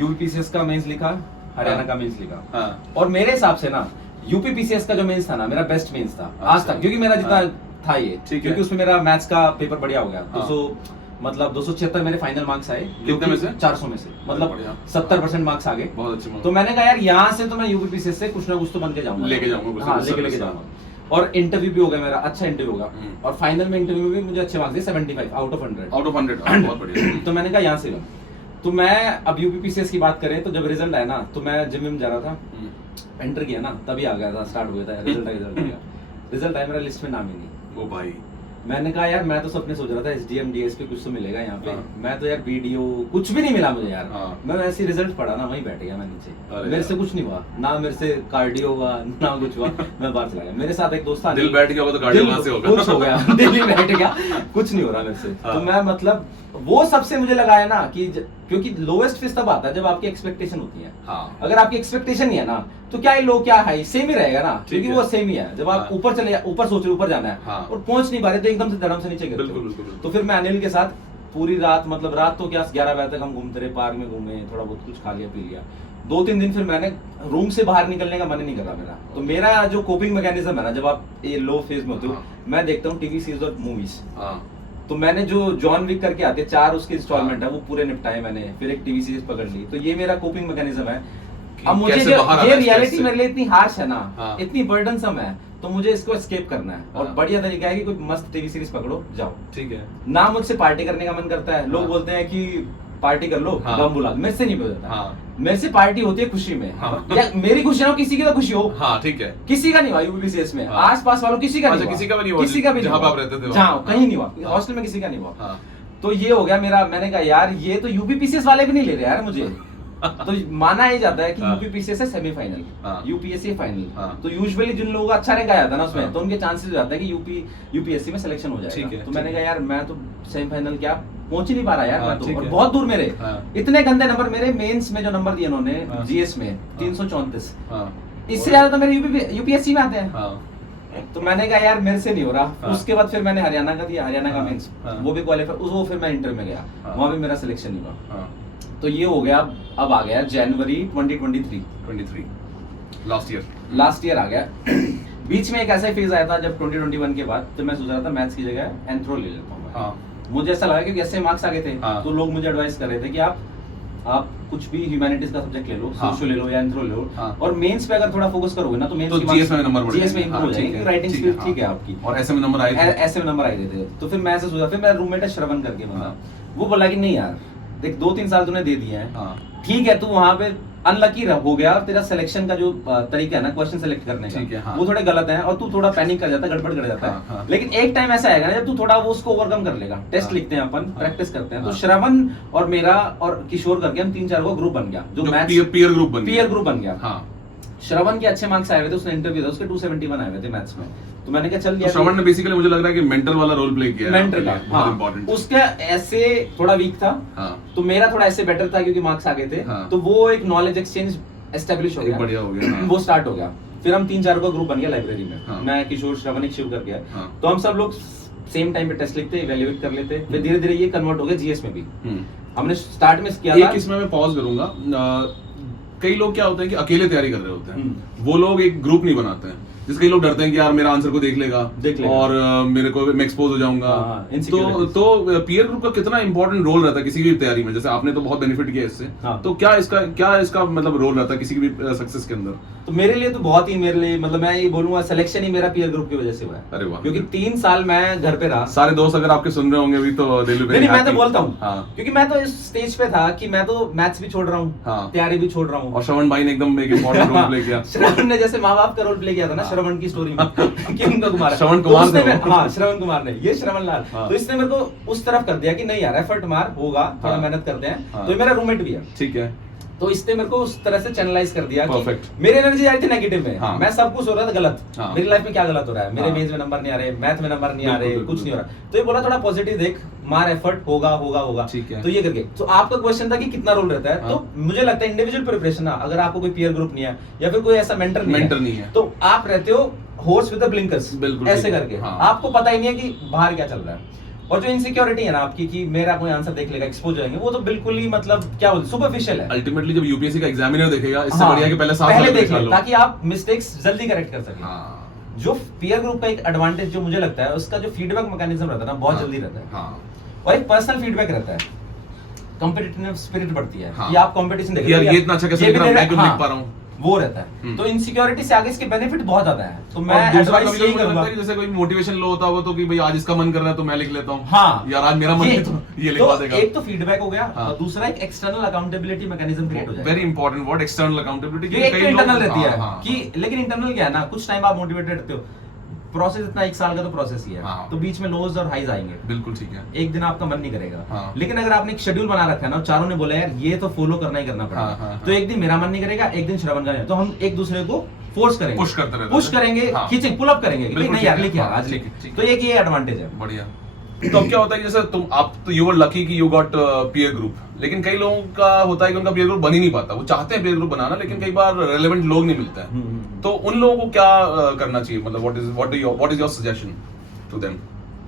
UPPCS का मेंस लिखा, हरियाणा हाँ। का मेंस लिखा। हाँ। और मेरे हिसाब से ना UPPCS का जो मेंस था ना, मेरा बेस्ट मेंस था आज अच्छा। तक, क्योंकि मेरा जितना हाँ। था ये, ठीक है। क्योंकि उसमें मेरा मैथ्स का पेपर बढ़िया हो गया। हाँ। मतलब 276 मेरे फाइनल मार्क्स आए। कितने में से? 400 में से, मतलब बढ़िया। 70% मार्क्स आ गए। बहुत अच्छे तो मैंने कहा यार यहाँ से तो मैं यूपीपीसीएस से कुछ ना कुछ तो बन के जाऊंगा, लेके जाऊंगा कुछ हाँ ना कुछ लेके सर्विस। जाऊंगा। और इंटरव्यू भी हो गया मेरा, अच्छा इंटरव्यू होगा, और फाइनल में इंटरव्यू में भी मुझे अच्छे मार्क्स दिए, 75 आउट ऑफ 100। आउट ऑफ 100 बहुत बढ़िया। तो मैंने कहा यहाँ से लो। तो मैं अब यूपीपीसीएस की बात करें तो जब रिजल्ट आया ना, तो मैं जिम में जा रहा था, एंटर किया ना, तभी आ गया था, स्टार्ट हो गया था, रिजल्ट आया। रिजल्ट आया, मेरा लिस्ट में नाम ही नहीं। ओ भाई, मैंने कहा यार मैं तो सपने सोच रहा था एसडीएम डीएसपी कुछ तो मिलेगा यहाँ पे, हाँ। मैं तो यार बीडीओ कुछ भी नहीं मिला मुझे यार। हाँ। मैं वैसे रिजल्ट पढ़ा ना, वहीं बैठ गया मैं नीचे, अरे मेरे यार। से कुछ नहीं हुआ ना, मेरे से कार्डियो हुआ ना कुछ हुआ, मैं बाहर चला गया। मेरे साथ एक दोस्त था, दिल बैठ गया होगा तो कार्डियो वहां से होगा। कुछ हो गया, दिल ही बैठ गया, कुछ नहीं हो रहा मेरे से। हाँ। तो मैं मतलब वो सबसे मुझे लगा है ना कि क्योंकि लोएस्ट फेज तब आता है जब आपकी एक्सपेक्टेशन होती है। हाँ। अगर आपकी एक्सपेक्टेशन नहीं है ना, तो क्या लो क्या हाई सेम ही रहेगा ना, क्योंकि है। वो सेम ही है। जब आप हाँ। ऊपर सोच रहे ऊपर जाना है, हाँ। और पहुंच नहीं पा रहे तो एकदम से धड़म से नीचे गिरते हो। बिल्कुल, बिल्कुल, बिल्कुल। तो फिर मैं अनिल के साथ पूरी रात, मतलब रात तो क्या 11 बजे तक हम घूमते रहे, पार्क में घूमे, थोड़ा बहुत कुछ खा लिया पी लिया। 2-3 दिन फिर मैंने रूम से बाहर निकलने का मन ही नहीं कर रहा मेरा। तो मेरा जो कोपिंग मैकेनिज्म है ना, जब आप ये लो फेज में होते हो, हाँ। मैं देखता हूँ टीवी सीरीज और मूवीज। हाँ। तो मैंने जो जॉन विक करके आते 4 उसके इंस्टॉलमेंट है, वो पूरे निपटाए मैंने, फिर एक टीवी सीरीज पकड़ ली। तो ये मेरा कोपिंग मैकेनिज्म है। अब मुझे कैसे जो बाहर आना ये है स्ट्रेस रियलिटी से? मेरे लिए इतनी हार्श है ना, हाँ। इतनी बर्डनसम है, तो मुझे इसको एस्केप करना है। और हाँ। बढ़िया तरीका है कि कोई मस्त टीवी सीरीज पकड़ो, जाओ। ठीक है। ना मुझसे पार्टी करने का मन करता है, लोग हाँ। बोलते हैं कि पार्टी कर लो, हाँ। गम बुला, मेरे से नहीं होता। हाँ। मेरे से पार्टी होती है खुशी में, हाँ। या मेरी खुशी ना हो, किसी की तो खुशी हो। हाँ ठीक है। किसी का नहीं हुआ यूपीसीएस में, हाँ। आस-पास वालों किसी का अच्छा, नहीं हुआ, किसी का भी नहीं हुआ, किसी का भी जहाँ नहीं पे आप हुआ। रहते थे वहाँ। जहाँ कहीं नहीं हुआ, हाँ। हॉस्टल में किसी का नहीं हुआ। हाँ। तो ये हो गया मेरा। मैंने कहा यार ये तो यूपीपीसीएस वाले भी नहीं ले रहे यार मुझे। तो माना ही जाता है कि हाँ। यूपीपीसीएस है सेमीफाइनल, हाँ। UPSC final. हाँ। तो यूजुअली जिन लोगों का अच्छा रैंक आया था ना उसमें, हाँ। तो उनके चांसेस हो जाता है कि यूपीएससी में सिलेक्शन हो ठीक जाएगा। है, तो मैंने ठीक कहा यार मैं तो सेमीफाइनल क्या पहुंच ही नहीं पा रहा यार, हाँ, मैं तो, ठीक और है। बहुत दूर मेरे, हाँ। इतने गंदे नंबर मेरे मेंस में जो नंबर दिए उन्होंने हाँ। जीएस में 334, हाँ। इससे ज्यादा तो मेरे यूपीएससी में आते हैं। हाँ। तो मैंने कहा यार मेरे से नहीं हो रहा। हाँ। उसके बाद फिर मैंने हरियाणा का दिया, हरियाणा का हाँ। मेंस, हाँ। वो भी क्वालिफाई, वो फिर मैं इंटर में गया, हाँ। वहां भी मेरा सिलेक्शन नहीं हुआ। हाँ। तो ये हो गया। अब आ गया जनवरी 2023, 23 लास्ट ईयर। लास्ट ईयर आ गया। बीच में एक ऐसा ही फेज आया था जब 2021 के बाद, तो मैं सोच रहा था मैथ्स की जगह एंथ्रो ले लेता हूँ। हाँ। मुझे ऐसा लगा क्योंकि ऐसे मार्क्स आ गए थे, हाँ। तो लोग मुझे एडवाइस कर रहे थे कि आप कुछ भी ह्यूमैनिटीज का सब्जेक्ट ले लो, हाँ। सोशल ले लो या एंथ्रो ले लो, हाँ। और मेंस पे अगर थोड़ा फोकस करोगे ना तो मेंस तो जीएस में नंबर बढ़ जीएस में जाएंगे। इंप्रूव हो हाँ, जाएंगे, ठीक है, राइटिंग ठीक स्किल है, ठीक है हाँ। आपकी। और ऐसे में नंबर आए थे। ऐसे में नंबर आए थे। तो फिर मैं ऐसे सोचा, फिर मेरा रूममेट है श्रवण करके बंदा, हाँ। वो बोला कि नहीं यार देख 2-3 साल तूने दे दिए हैं, हाँ। ठीक है, तू वहां पे अनलकी हो गया, और तेरा सिलेक्शन का जो तरीका है ना क्वेश्चन सेलेक्ट करने ठीक है, का, हाँ। वो थोड़े गलत है, और तू थोड़ा पैनिक कर जाता है, गड़बड़ कर जाता हाँ, हाँ। है। लेकिन एक टाइम ऐसा आएगा ना जब तू थोड़ा वो उसको ओवरकम कर लेगा। टेस्ट हाँ। लिखते हैं अपन, हाँ। प्रैक्टिस करते हैं। तो हाँ। श्रवण और मेरा और किशोर करके हम 3-4 को ग्रुप बन गया, जो मैथ्स पीयर ग्रुप बन गया। पीयर ग्रुप बन गया। हाँ। श्रवण के अच्छे मार्क्स आए हुए थे, उसने इंटरव्यू दिया, उसके 271 आए हुए थे मैथ्स में। तो मैंने कहा चल तो श्रवण ने बेसिकली मुझे लग रहा है कि मेंटर वाला रोल प्ले किया है। मेंटर का, बहुत हाँ, इंपॉर्टेंट। उसका ऐसे थोड़ा वीक था, हाँ। तो मेरा थोड़ा ऐसे बेटर था क्योंकि मार्क्स आ गए थे। हाँ। तो वो एक नॉलेज एक्सचेंज एस्टेब्लिश हो एक गया, बढ़िया हो गया, हाँ। वो स्टार्ट हो गया। फिर हम 3-4 का ग्रुप बन गया लाइब्रेरी में। हाँ। मैं किशोर श्रवण एक शिव कर गया। हाँ। तो हम सब लोग सेम टाइम पे टेस्ट लिखते, इवैल्यूएट कर लेते। फिर धीरे धीरे ये कन्वर्ट हो गया जीएस में भी। हमने स्टार्ट में किया था। एक इसमें मैं पॉज करूंगा। कई लोग क्या होते हैं कि अकेले तैयारी कर रहे होते हैं, वो लोग एक ग्रुप नहीं बनाते हैं। जिसके कई लोग डरते हैं कि यार मेरा आंसर को देख लेगा और मेरे को मैं एक्सपोज हो जाऊंगा। हाँ, तो पीयर ग्रुप का कितना इंपॉर्टेंट रोल रहता है किसी भी तैयारी में? जैसे आपने तो बहुत बेनिफिट किया इससे। हाँ। तो क्या इसका मतलब रोल रहता है किसी भी सक्सेस के अंदर? तो मेरे लिए तो बहुत ही, मेरे लिए मतलब मैं ये बोलूंगा सिलेक्शन ही मेरा पीयर ग्रुप की वजह से हुआ है। अरे वाह। क्योंकि 3 साल मैं घर पे रहा। सारे दोस्त अगर आपके सुन रहे होंगे अभी तो नहीं, मैं तो बोलता हूँ, हाँ। क्योंकि मैं तो इस स्टेज पे था कि मैं तो मैथ्स भी छोड़ रहा हूँ, हाँ। तैयारी भी छोड़ रहा हूँ। और श्रवण भाई ने एकदम एक इंपॉर्टेंट रोल प्ले किया। श्रवण ने जैसे माँ बाप का रोल प्ले किया था ना, हाँ। श्रवण की स्टोरी में कि उनका कुमार श्रवण तो कुमार उसने थे वो। हाँ, श्रवण कुमार ने, ये श्रवण लाल। हाँ। तो इसने मेरे को उस तरफ कर दिया कि नहीं यार एफर्ट मार, होगा, थोड़ा हाँ। मेहनत करते हैं। हाँ। तो ये मेरा रूममेट भी है, ठीक है। तो इसने मेरे को उस तरह से चैनलाइज कर दिया कि Perfect. मेरी एनर्जी आई थी नेगेटिव में। हाँ। मैं सब कुछ हो रहा था गलत, हाँ। मेरी लाइफ में क्या गलत हो रहा है, मेरे हाँ। मेंस में नंबर नहीं आ रहे, मैथ में नंबर नहीं आ रहे, बिल्कुल, कुछ नहीं हो बिल्कुल। रहा। तो ये बोला थोड़ा पॉजिटिव देख, मार एफर्ट, होगा होगा होगा। ठीक है। तो ये करके, तो आपका क्वेश्चन था कि कितना रोल रहता है। हाँ। तो मुझे लगता है इंडिविजुअल प्रिपरेशन, अगर आपको कोई पीयर ग्रुप नहीं है या फिर कोई ऐसा मेंटर नहीं है, तो आप रहते हो हॉर्स विद द ब्लिंकर्स, बिल्कुल ऐसे ठीक है। करके। हाँ। आपको पता ही नहीं है कि बाहर क्या चल रहा है। और जो इनसिक्योरिटी है ना आपकी कि मेरा कोई आंसर देख लेगा, एक्सपोज हो जाएंगे, वो तो बिल्कुल ही मतलब क्या बोलते सुपरफिशियल है। अल्टीमेटली जब यूपीएससी का एग्जामिनर देखेगा इससे हाँ, बढ़िया कि पहले देख साल ले, ताकि आप मिस्टेक्स जल्दी करेक्ट कर सकें। हाँ। जो पीयर ग्रुप का एक एडवांटेज जो मुझे लगता है, उसका जो फीडबैक मैकेनिज्म रहता है ना, बहुत हाँ, जल्दी रहता है। हाँ। और एक पर्सनल फीडबैक रहता है, कॉम्पिटिटिव स्पिरिट बढ़ती है हाँ। कि आप कंपटीशन देख यार रहे हो, ये इतना अच्छा कैसे लिख रहा हूं, मैं क्यों नहीं लिख पा रहा हूं। वो रहता है। तो इनसिक्योरिटी से आगे इसके बेनिफिट बहुत ज्यादा है। तो मैं और दूसरा एडवाइस कभी यही मुझे लगता करूंगा है कि जैसे कोई मोटिवेशन लो होता होगा तो कि भाई आज इसका मन कर रहा है तो मैं लिख लेता हूँ, हाँ यार आज मेरा मन है तो ये लिखवा देगा। एक तो फीडबैक हो गया हाँ। और दूसरा एक एक्सटर्नल अकाउंटेबिलिटी मैकेनिज्म क्रिएट हो जाएगा। Very important word, external accountability. एक तो इंटरनल रहती है हाँ, कि लेकिन इंटरनल क्या है ना, कुछ टाइम आप मोटिवेटेड रहते हो, प्रोसेस इतना 1 साल का तो प्रोसेस ही है, हाँ। तो बीच में लोज और हाईज आएंगे, बिल्कुल ठीक है। एक दिन आपका मन नहीं करेगा। हाँ। लेकिन अगर आपने एक शेड्यूल बना रखा है ना, चारों ने बोला यार ये तो फॉलो करना ही करना पड़ेगा, हाँ, हाँ, तो एक दिन मेरा मन नहीं करेगा, एक दिन श्रवण का नहीं, तो हम एक दूसरे को फोर्स करेंगे, पुश करते रहते पुश हैं। करेंगे, हाँ। खींचेंगे, पुल अप करेंगे कि भाई बिल्कुल नहीं यार ठीक है, लेके आ, हाँ, आज ठीक है, लेके। ठीक तो एक ये एडवांटेज है। बढ़िया। तो अब क्या होता है जैसे तुम आप तो यू वर लकी कि यू गॉट पीयर ग्रुप, लेकिन कई लोगों का होता है कि उनका पीयर ग्रुप बन ही नहीं पाता, वो चाहते हैं पीयर ग्रुप बनाना लेकिन कई बार रेलेवेंट लोग नहीं मिलते हैं, तो उन लोगों को क्या करना चाहिए, मतलब what is your suggestion to them?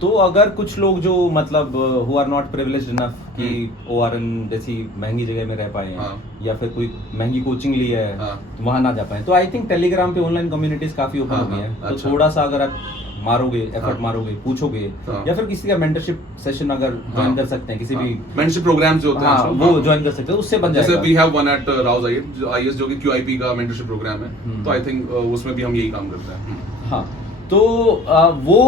तो अगर कुछ लोग जो मतलब who are not privileged enough कि ORN जैसी महंगी जगह में रह पाए हैं, हाँ। या फिर कोई महंगी कोचिंग ली है हाँ। तो वहां ना जा पाए, तो आई थिंक टेलीग्राम पे ऑनलाइन कम्युनिटीज काफी ओपन हाँ, हो गई हैं, हाँ, तो अच्छा। थोड़ा सा अगर आप मारोगे, एफर्ट हाँ। मारोगे, पूछोगे, हाँ। या फिर किसी का मेंटरशिप सेशन अगर ज्वाइन कर सकते हैं, किसी भी मेंटरशिप प्रोग्राम्स जो होते हैं हाँ, आजकल, वो हाँ। ज्वाइन कर सकते हो, उससे बन जैसे जाएगा। We have one at rouse IAS जो कि QIP का मेंटरशिप प्रोग्राम है, तो आई थिंक उसमें भी हम यही काम करते हैं। हाँ, तो वो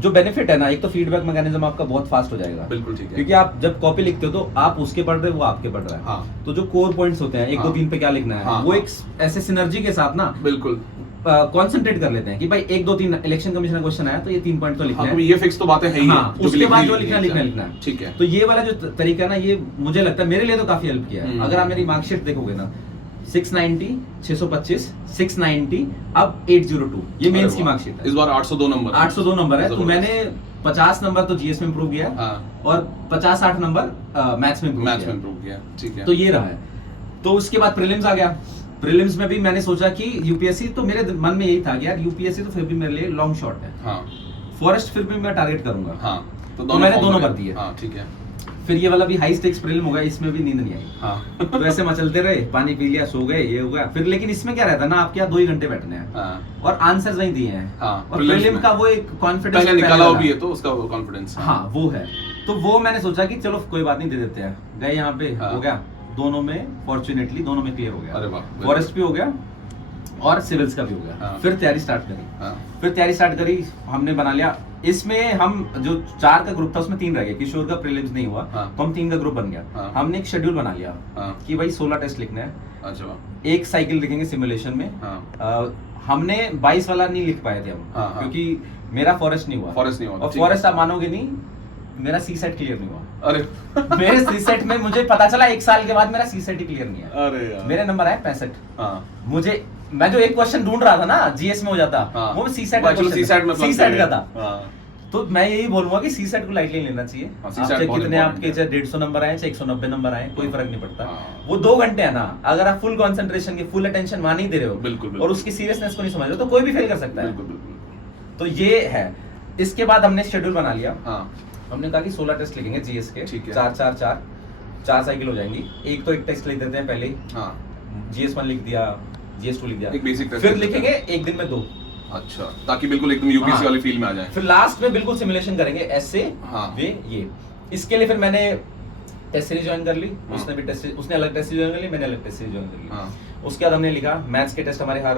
जो बेनिफिट है ना, एक तो फीडबैक मैकेनिज्म आपका बहुत फास्ट हो जाएगा, बिल्कुल ठीक है। क्योंकि आप जब कॉपी लिखते हो तो आप उसके पढ़ रहे हो, वो आपके पढ़ रहा है। हाँ। तो जो कोर पॉइंट्स होते हैं 1 2 हाँ। 3 पे क्या लिखना है, हाँ, वो हाँ। एक ऐसे सिनर्जी के साथ ना बिल्कुल कंसंट्रेट कर लेते हैं कि भाई 1 2 3 इलेक्शन कमीशन का क्वेश्चन आया तो ये 3 पॉइंट तो लिखना हाँ, है। ये फिक्स तो बातें हैं ही हाँ, जो उसके भी बाद लिखनी जो है, लिखना लिखना है। ठीक है। तो ये वाला जो तरीका है ना, ये मुझे लगता है मेरे लिए तो काफी हेल्प किया है। हम्म। अगर आप मेरी मार्कशीट देखोगे ना, 690 625 690 अब 802, ये अरे मेंस की वाह। मार्कशीट है। इस बार 802 नंबर 802 नंबर है, तो जबरदस्त। मैंने 50 नंबर तो जीएस में इंप्रूव किया है, हाँ। और 50-60 नंबर मैथ्स में इंप्रूव मैथ्स किया में है। इंप्रूव किया, ठीक है। तो ये रहा है। तो उसके बाद प्रीलिम्स आ गया। प्रीलिम्स में भी मैंने सोचा कि यूपीएससी, तो मेरे मन में यही था कि यार यूपीएससी तो फिर भी मेरे लिए लॉन्ग शॉट है, हाँ फॉरेस्ट फिर भी मैं टारगेट करूंगा। हाँ, तो मैंने form दोनों करें। भर दिए। हाँ ठीक है। फिर ये वाला भी हाई स्टेक्स प्रीलिम हो गया, इसमें भी नींद नहीं आई। हाँ तो ऐसे मचलते रहे, पानी पी लिया, सो गए, ये हो गया। फिर लेकिन इसमें क्या रहता है ना, आपके यहाँ 2 ही घंटे बैठने हैं हाँ, और आंसर्स वही दिए हैं, हाँ, और prelims प्रीलिम में। का वो एक कॉन्फिडेंस पहले निकाला हुआ भी है तो उसका कॉन्फिडेंस। हाँ वो है। तो वो मैंने सोचा कि चलो कोई बात नहीं, दे देते हैं। गए यहाँ पे, हाँ। हो गया दोनों में, फॉर्चुनेटली दोनों में क्लियर हो गया। अरे वाह। फॉरेस्ट भी हो गया और सिविल्स का भी हो गया। हाँ। फिर तैयारी स्टार्ट करी। हाँ। फिर तैयारी स्टार्ट करी, हमने बना लिया। इसमें हम जो 4 का ग्रुप था उसमें 3 रह गए, किशोर का प्रीलिम्स नहीं हुआ, हाँ। तो हम 3 का ग्रुप बन गया। हाँ। हमने एक शेड्यूल बना लिया हाँ। कि भाई 16 टेस्ट लिखने हैं, अच्छा वाह। 1 साइकिल लिखेंगे सिमुलेशन में। हाँ। हमने 22 वाला नहीं लिख पाए थे हम, हाँ, हाँ। क्योंकि मेरा फॉरेस्ट नहीं हुआ। फॉरेस्ट नहीं हुआ, और ठीक है। फॉरेस्ट आप मानोगे नहीं, मेरा सी सेट क्लियर नहीं हुआ। अरे मेरे सी सेट में मुझे पता चला 1 साल के बाद मेरा सी सेट ही क्लियर नहीं है। अरे यार। मेरे नंबर आए 65। हाँ। मुझे, मैं जो एक क्वेश्चन ढूंढ रहा था ना जीएस में हो जाता, हाँ। वो सी सेट Actually CSAT में सी सेट का था। हाँ। तो मैं यही बोलूंगा कि सी सेट को लाइटली लेना चाहिए। हाँ, आप CSAT चाहे बहुत कितने important आपके है। चाहे 150 नंबर आए, चाहे 190 नंबर आए, कोई फर्क नहीं पड़ता। हाँ। वो 2 घंटे है ना, अगर आप फुल कंसंट्रेशन के, फुल अटेंशन वहां नहीं दे रहे हो, बिल्कुल, बिल्कुल। और उसकी सीरियसनेस को नहीं समझ रहे हो, तो कोई भी फेल कर सकता है। बिल्कुल बिल्कुल। तो ये है। इसके बाद हमने शेड्यूल बना लिया। हाँ। हमने कहा कि 16 टेस्ट लिखेंगे जीएस के, ठीक है। 4 साइकिल हो जाएंगी। एक तो एक टेस्ट लिख देते हैं पहले ही, हाँ। GS1 लिख दिया, GS2 लिख दिया, एक basic test फिर लिख देते लिखेंगे एक दिन में 2। अच्छा, ताकि बिल्कुल एकदम यूपीएससी हाँ। वाली फील में आ जाए। फिर लास्ट में बिल्कुल सिमुलेशन करेंगे, ऐसे हाँ। वे ये। इसके लिए फिर मैंने टेस्ट सीरीज ज्वाइन कर ली, हाँ। उसने भी टेस्ट, उसने अलग टेस्ट सीरीज ज्वाइन कर ली, मैंने अलग टेस्ट सीरीज ज्वाइन कर ली। हाँ। उसके बाद हमने लिखा मैथ्स के टेस्ट, हमारे हर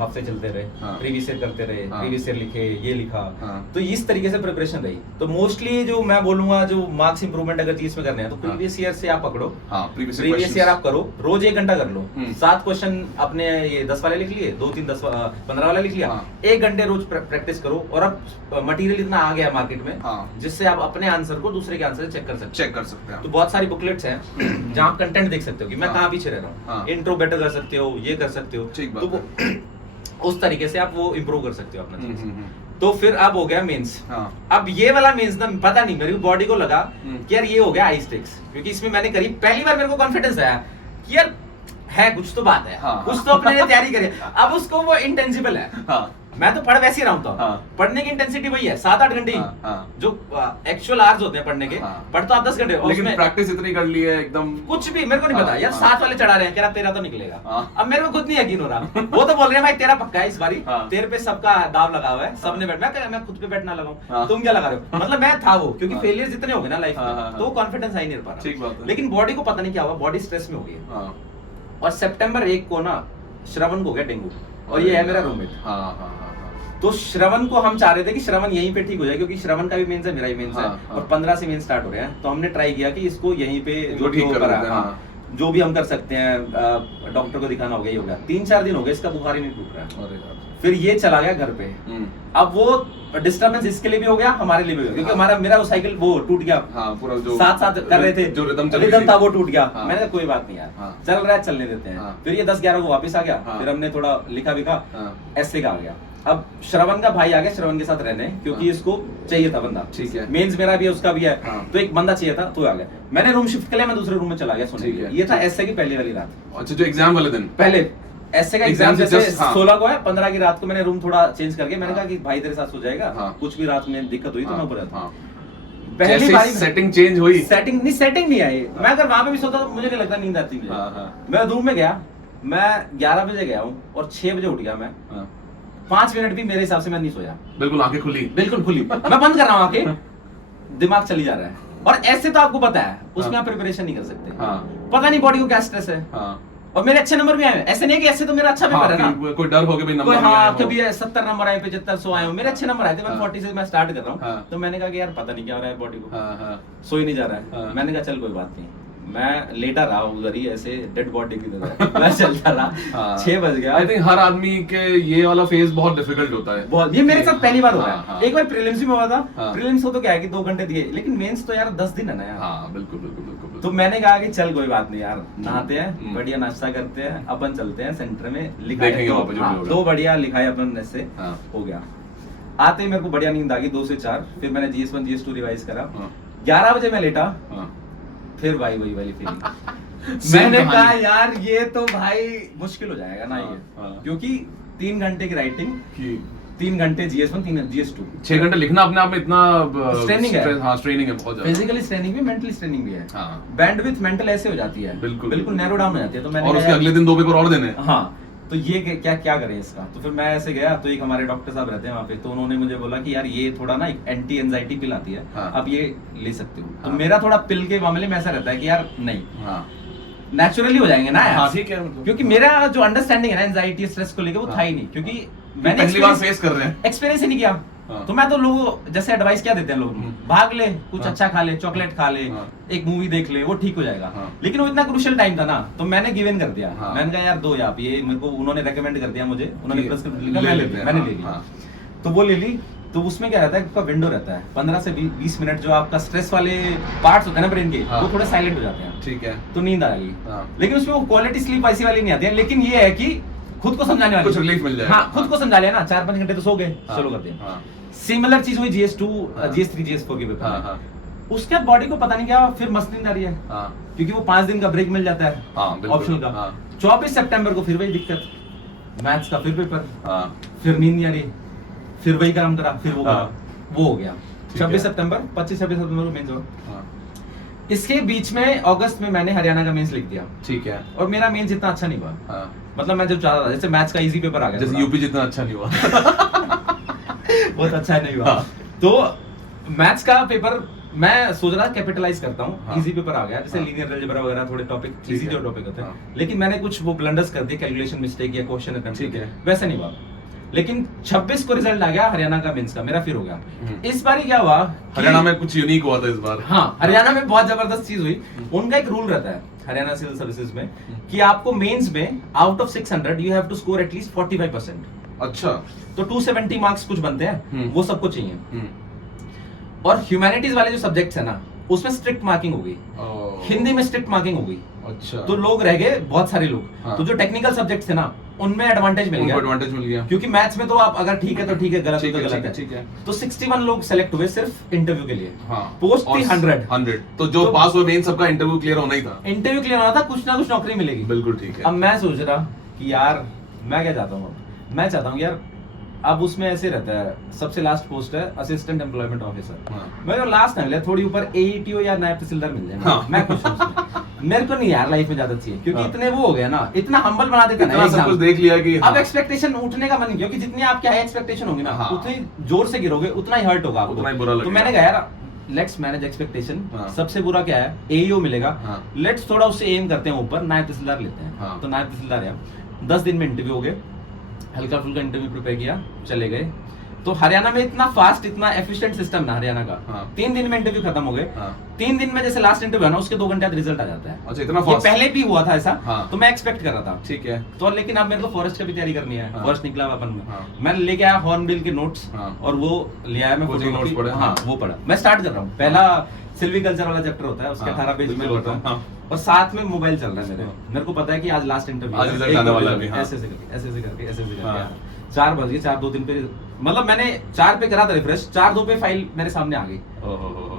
हफ्ते चलते रहे, हाँ। प्रीवियस ईयर करते रहे, हाँ। प्रीवियस ईयर लिखे, ये लिखा। हाँ। तो इस तरीके से प्रिपरेशन रही। तो मोस्टली जो मैं बोलूंगा, जो मार्क्स इंप्रूवमेंट अगर चीज में करने हैं, तो हाँ। प्रीवियस ईयर से आप पकड़ो। हाँ, previous year previous year questions। आप करो, रोज 1 घंटा कर लो। हम्म। 7 क्वेश्चन अपने ये 10 वाले लिख लिए, 2 3 10 15 वाला लिख लिया। हाँ। 1 घंटे रोज प्रैक्टिस करो, और अब मटेरियल इतना आ गया मार्केट में, हाँ। जिससे आप अपने आंसर को दूसरे के आंसर से चेक कर सकते चेक कर सकते हो। हैं तो बहुत सारी बुकलेट्स हैं जहाँ आप कंटेंट देख सकते हो कि मैं हाँ। कहाँ पीछे रह रहा हाँ। हूँ। इंट्रो बेटर कर सकते हो, ये कर सकते हो, ठीक बात तो वो उस तरीके से आप वो इम्प्रूव कर सकते हो अपना चीज। तो फिर अब हो गया मेंस। हाँ। अब ये वाला मेंस ना, पता नहीं मेरी बॉडी को लगा हम्म। कि यार ये हो गया हाई स्टेक्स, क्योंकि इसमें मैंने करी पहली बार, मेरे को कॉन्फिडेंस आया कि यार है कुछ तो बात है, हाँ। कुछ तो अपने ने तैयारी करी। अब उसको वो इंटेंजिबल है, हाँ। मैं तो पढ़ वैसे ही रहा हूँ। तो हाँ। पढ़ने की इंटेंसिटी वही है 7-8 घंटे ही। हाँ, हाँ। जो एक्चुअल आवर्स होते हैं पढ़ने के, हाँ। पढ़ तो आप 10 घंटे, लेकिन उसमें प्रैक्टिस इतनी कर ली है एकदम कुछ भी मेरे को नहीं पता यार। 7 वाले चढ़ा रहे हैं, कह रहा तेरा तो निकलेगा। हाँ। अब मेरे को खुद नहीं यकीन हो रहा। वो तो बोल रहे हैं भाई तेरा पक्का है इस बारी, हाँ। तेरे पे सबका दाव लगा हुआ है, सबने बैठ, मैं खुद पे बैठ ना लगाऊं। हाँ। तुम क्या लगा रहे हो? मतलब मैं था वो, क्योंकि हाँ। फेलियर्स इतने हो गए ना लाइफ हाँ, हाँ, में, हाँ। तो कॉन्फिडेंस आ ही नहीं पा ठीक बात रहा। है। लेकिन बॉडी को पता नहीं क्या हुआ, बॉडी स्ट्रेस में हो गई है। हाँ। और सितंबर 1 को ना श्रवण को हो गया डेंगू, और ये है मेरा रूममेट। हाँ, हाँ, हाँ। तो श्रवण को हम चाह रहे थे कि श्रवण यहीं पे ठीक हो जाए, क्योंकि श्रवण का भी मेंस है, मेरा भी मेंस है, हाँ, हाँ। और 15 से मेंस स्टार्ट हो रहे हैं। तो हमने ट्राई किया कि इसको यहीं पे जो ठीक कर करा, देते हैं, हाँ, जो भी हम कर सकते हैं, डॉक्टर को दिखाना हो गया, ये हो गया। 3-4 दिन हो गए, इसका बुखार ही नहीं टूट रहा है। अरे यार। फिर ये चला गया घर पे। अब वो डिस्टर्बेंस इसके लिए भी हो गया, हमारे लिए भी हो गया, क्योंकि हाँ। मेरा वो साइकिल वो टूट गया। हाँ, पूरा जो साथ साथ कर रहे थे, जो रिदम था वो टूट गया। हाँ। मैंने कहा कोई बात नहीं यार, हाँ। चल रहा है, चलने देते हैं। हाँ। फिर ये 10-11 को वापस आ गया। हाँ। फिर हमने थोड़ा लिखा विखा, हाँ। ऐसे का आ गया। अब श्रवण का भाई आ गया श्रवण के साथ रहने, क्योंकि हाँ। इसको चाहिए था बंदा। ठीक है। मेंस मेरा भी है, उसका भी है, हाँ। तो एक बंदा चाहिए था, तो आ गया। मैंने रूम शिफ्ट कर लिया, मैं दूसरे रूम में चला गया सोने ठीक के लिए। है। ये था ऐसे की पहली वाली रात। अच्छा, जो एग्जाम वाले दिन पहले ऐसे का एग्जाम से जैसे just, हाँ। 16 को है, 15 की रात को मैंने रूम थोड़ा चेंज करके मैंने हाँ। कहा कि भाई तेरे साथ सो जाएगा। हाँ। कुछ भी रात में दिक्कत हुई तो मैं ऊपर रहता हूं। हाँ। पहली जैसे बारी सेटिंग चेंज हुई। सेटिंग नहीं आई। मैं अगर वहां पे भी सोता तो मुझे नहीं लगता नींद आती मुझे। हाँ, हाँ। मैं रूम में गया, मैं 11 बजे गया हूँ और 6 बजे उठ गया मैं। हाँ। 5 मिनट भी मेरे हिसाब से मैं नहीं सोया, बिल्कुल आंखें खुली। बिल्कुल खुली। मैं बंद कर रहा हूँ आंखें, दिमाग चली जा रहा है। और ऐसे तो आपको पता है, उसमें हाँ। आप प्रिपरेशन नहीं कर सकते। हाँ। पता नहीं बॉडी को क्या स्ट्रेस है। हाँ। और मेरे अच्छे नंबर भी आए हैं। ऐसे नहीं है कि ऐसे तो मेरा अच्छा पेपर है ना, कोई डर हो के भी नंबर कोई नहीं आया हाँ हो। कभी 70 नंबर आए, 75 100 आए हो। मेरे अच्छे नंबर आए थे, हाँ। 140 से मैं स्टार्ट कर रहा हूँ। हाँ। तो मैंने कहा कि यार पता नहीं क्या हो रहा है बॉडी को, हाँ, हाँ। सो ही नहीं जा रहा है। हाँ। मैंने कहा चल कोई बात नहीं, मैं लेटा रहा उधर ही ऐसे डेड बॉडी की तरह मैं चलता रहा। हाँ। 6 बज गया। आई थिंक हर आदमी के ये वाला फेज बहुत डिफिकल्ट होता है। बहुत, ये मेरे साथ पहली बार हो रहा हाँ, हाँ। है। एक बार प्रीलिम्स में हुआ था। हाँ। प्रीलिम्स को तो क्या है कि 2 घंटे दिए, लेकिन मेंस तो यार 10 दिन है ना यार। हाँ, बिल्कुल बिल्कुल बिल्कुल। तो मैंने कहा कि चल कोई बात नहीं यार, नहाते हैं, हम्म। बढ़िया नाश्ता करते हैं, अपन चलते हैं सेंटर में, देखेंगे वहाँ पे जो भी होगा। 2 बढ़िया लिखाए अपन ऐसे। हाँ। हो गया। आते ही मेरे को बढ़िया नींद आ गई 2 से 4। फिर मैंने GS1 GS2 रिवाइज करा। हाँ। 11 बजे मैं लेटा, हाँ। फिर भाई वही वाली फीलिंग। Same मैंने कहानी। कहा यार ये तो भाई मुश्किल हो जाएगा ना हाँ, ये, हाँ। क्योंकि 3 घंटे की राइटिंग, कि 3 घंटे GS1, 3 GS2, 6 घंटे लिखना अपने आप में इतना Straining है। हाँ, स्ट्रेनिंग है बहुत ज्यादा। फिजिकली स्ट्रेनिंग भी, मेंटली स्ट्रेनिंग भी है। हाँ। बैंडविड्थ मेंटल ऐसे हो जाती है, बिल्कुल। बिल्कुल नैरो डाउन हो जाती है। तो मैंने और कहा उसके यार, अगले दिन 2 पेपर और देने हैं। हाँ, तो ये क्या क्या करें इसका। तो फिर मैं ऐसे गया, तो एक हमारे डॉक्टर साहब रहते हैं वहाँ पे, तो उन्होंने मुझे बोला कि यार ये थोड़ा ना एक एंटी एंजाइटी पिल आती है, हाँ। अब ये ले सकते हो। तो हाँ। मेरा थोड़ा पिल के मामले में ऐसा रहता है कि यार नहीं, हाँ। नेचुरली हो जाएंगे ना यार। हाँ, ठीक है, मतलब। क्योंकि मेरा जो अंडरस्टैंडिंग है ना एंजाइटी स्ट्रेस को लेकर, वो हाँ। था ही नहीं, क्योंकि पहली बार experience- फेस कर रहे हैं। एक्सपीरियंस ही नहीं किया। हाँ। तो मैं तो लोगों जैसे एडवाइस क्या देते हैं लोग, भाग ले, कुछ हाँ। अच्छा खा ले, चॉकलेट खा ले, हाँ। एक मूवी देख ले, वो ठीक हो जाएगा। हाँ। लेकिन वो इतना क्रूशियल टाइम था ना, तो मैंने गिव इन कर दिया। हाँ। मैंने कहा यार दो आप ये, मेरे को उन्होंने रेकमेंड कर दिया मुझे, उन्होंने कि प्रेस्क्रिप्शन लिखा, ले मैं ले लेते लिया, हैं। मैंने ले हाँ, लिया। तो वो ले ली। तो उसमें क्या रहता है, आपका विंडो रहता है 15 से 20 मिनट, जो आपका स्ट्रेस वाले पार्ट्स होते हैं ना ब्रेन के, हाँ। वो थोड़े साइलेंट हो जाते हैं, ठीक है। तो नींद आ गई। हाँ। लेकिन उसमें वो क्वालिटी स्लीप ऐसी वाली नहीं आती है, लेकिन ये है कि खुद को समझाने वाली, कुछ relief मिल जाएगा। हाँ, खुद को समझा लिया ना, 4-5 घंटे तो सो गए, हाँ, चलो कर दिया। हाँ। सिमिलर चीज हुई GS2, हाँ। GS3, GS4 के पेपर हाँ, में। हाँ। उसके बाद बॉडी को पता नहीं क्या, फिर मस्त नींद आ रही है, हाँ। क्योंकि वो 5 दिन का ब्रेक मिल जाता है हाँ, बिल्कुल। ऑप्शनल का। हाँ। 24 सितंबर को फिर वही दिक्कत, मैथ्स का फिर पेपर, हाँ। फिर नींद नहीं आ रही, फिर वही काम करा, फिर वो हाँ। करा, वो हो गया। ठीक 26 है। सितंबर, 25-26 सितंबर को मेंस हुआ। हाँ। इसके बीच में अगस्त में मैंने हरियाणा का मेंस लिख दिया, ठीक है। और मेरा मेंस इतना अच्छा नहीं हुआ। हाँ। मतलब मैं जो चाहता था, जैसे मैथ्स का इजी पेपर आ गया, जैसे थोड़ा। यूपी जितना अच्छा नहीं हुआ। बहुत अच्छा नहीं हुआ। हाँ। तो मैथ्स का पेपर मैं सोच रहा कैपिटलाइज करता हूँ, हाँ। इजी पेपर आ गया, जैसे हाँ। लीनियर अलजेब्रा वगैरह थोड़े टॉपिक, ठीक इजी है। जो टॉपिक होते हैं। हाँ। लेकिन मैंने कुछ वो ब्लंडर्स कर दिए, कैलकुलेशन मिस्टेक या क्वेश्चन अटेम्प्ट, ठीक है। वैसा नहीं हुआ। लेकिन 26 को रिजल्ट आ गया हरियाणा का मेंस का, मेरा फिर हो गया। हम्म। इस बार क्या हुआ कि- हरियाणा में कुछ यूनिक हुआ था इस बार। हाँ, हरियाणा में बहुत जबरदस्त चीज हुई। उनका एक रूल रहता है हरियाणा सिविल सर्विसेज में, कि आपको मेंस में out of 600 you have to score at least 45%। अच्छा। तो 270 मार्क्स कुछ बनते हैं, वो सबको चाहिए। हम्म। और ह्यूमैनिटीज वाले जो सब्जेक्ट्स है ना, उसमें स्ट्रिक्ट मार्किंग हो गई, ओह। हिंदी में स्ट्रिक्ट मार्किंग हो गई, अच्छा। तो लोग रह गए बहुत सारे लोग। हाँ। तो जो टेक्निकल सब्जेक्ट्स थे ना, उनमें एडवांटेज मिल उनको गया, एडवांटेज मिल गया। क्योंकि मैथ्स में तो आप अगर ठीक है तो ठीक है, गलत ठीक है है, तो ठीक गलत है, है। ठीक है। तो 61 लोग सेलेक्ट हुए सिर्फ इंटरव्यू के लिए। हाँ। पोस्ट थी 100। 100। तो जो तो- पास हुए मेन सबका इंटरव्यू क्लियर होना ही था। इंटरव्यू क्लियर होना था, कुछ ना कुछ नौकरी मिलेगी। बिल्कुल ठीक है। अब मैं सोच रहा कि यार मैं क्या चाहता हूँ, मैं चाहता हूँ यार अब उसमें ऐसे रहता है, सबसे लास्ट पोस्ट है असिस्टेंट एम्प्लॉयमेंट ऑफिसर। हाँ। मेरे लास्ट ना मिले, थोड़ी ऊपर एईटीओ या नायब तहसीलदार मिल जाए, हाँ। मैं खुश हूं उसमें। मेरे को नहीं यार लाइफ में ज्यादा चाहिए, क्योंकि हाँ। इतने वो हो गया ना, इतना हम्बल बना देता इतना ना सब एग्जाम। कुछ देख लिया कि अब हाँ, एक्सपेक्टेशन उठने का मन नहीं, क्योंकि जितनी आपकी हाई एक्सपेक्टेशन होगी ना, हाँ। उतनी जोर से गिरोगे उतना ही हर्ट होगा आपको। उतना ही बुरा तो लगेगा। मैंने कहा यार लेट्स मैनेज एक्सपेक्टेशन। हाँ। सबसे बुरा क्या है, एईओ मिलेगा, हाँ। लेट्स थोड़ा उससे एम करते हैं ऊपर, नायब तहसीलदार लेते हैं। हाँ। तो नायब तहसीलदार है, 10 दिन में इंटरव्यू हो गए, हल्का फुल्का इंटरव्यू प्रिपेयर किया, चले गए। तो हरियाणा में इतना फास्ट, इतना एफिशिएंट सिस्टम ना हरियाणा का। हाँ। 3 दिन में इंटरव्यू खत्म हो गए। हाँ। 3 दिन में जैसे लास्ट इंटरव्यू है ना, उसके 2 घंटे बाद रिजल्ट आ जाता है। अच्छा इतना ये फास्ट, पहले भी हुआ था ऐसा। हाँ। तो मैं एक्सपेक्ट कर रहा था, ठीक है। तो लेकिन अब मेरे को फॉरेस्ट की भी तैयारी करनी है। हाँ। फॉरेस्ट निकला अपन में, हाँ। मैं लेके आया हॉर्नबिल के नोट्स, हाँ। और वो ले आया मैं Coaching photocopy। notes पढ़े, हाँ, हाँ। वो पढ़ा। मैं स्टार्ट कर रहा हूँ। पहला सिल्वीकल्चर वाला चैप्टर होता है, उसके हाँ, 18 पेज में बिल्कुल होता है, हाँ। और साथ में मोबाइल चल रहा है मेरे। हाँ। मेरे को पता है कि आज लास्ट इंटरव्यू आज result आने वाला है अभी, हाँ। ऐसे ऐसे करके ऐसे ऐसे करके ऐसे ऐसे करके हाँ। आया। 4 बज गए, 4-2-3 पे, मतलब मैंने 4 पे करा था रिफ्रेश, 4-2 पे फाइल मेरे सामने आ गई, ओहो,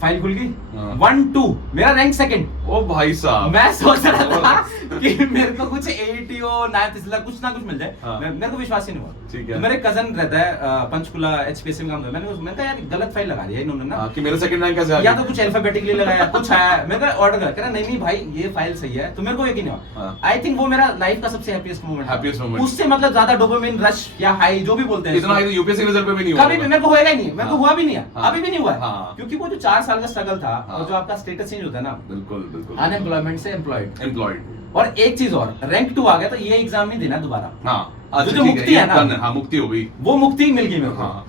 फाइल खुल गई। हाँ। 1-2 मेरा रैंक सेकंड। ओ भाई साहब, मैं सोच रहा था कि मेरे को कुछ एईटीओ नायब तहसीलदार कुछ ना कुछ मिल जाए। हाँ। मेरे को विश्वास ही नहीं हुआ। ठीक है। तो मेरे कजन रहता है पंचकुला एचपीएससी में काम करता है। मैंने कहा यार गलत फाइल लगा दिया इन्होंने ना, हाँ, कि मेरा सेकंड रैंक कैसे आ या गया? तो कुछ अल्फाबेटिकली लगाया, कुछ आया। मैंने कहा ऑर्डर कर, कह रहा नहीं नहीं भाई ये फाइल सही है। तो मेरे को यकीन नहीं हुआ। हाँ। आई थिंक वो मेरा लाइफ का सबसे हैप्पीएस्ट मोमेंट Happiest moment। उससे मतलब ज्यादा डोपामिन रश या हाई जो भी बोलते हैं, इतना हाई तो यूपीएससी रिजल्ट पे भी नहीं हुआ कभी भी मेरे को होएगा ही नहीं, मेरे को हाँ। हुआ भी नहीं है, हाँ। अभी भी नहीं हुआ है। हाँ। क्योंकि वो जो 4 साल का स्ट्रगल था, हाँ। और जो आपका स्टेटस चेंज होता है ना, बिल्कुल बिल्कुल अनएम्प्लॉयमेंट से एम्प्लॉयड। एम्प्लॉयड, और एक चीज और, रैंक 2 आ गया तो ये एग्जाम नहीं देना दोबारा। हाँ अच्छा जो ठीक मुक्ति है ना, done हाँ मुक्ति हो गई। वो मुक्ति मिल गई मेरे को। हाँ।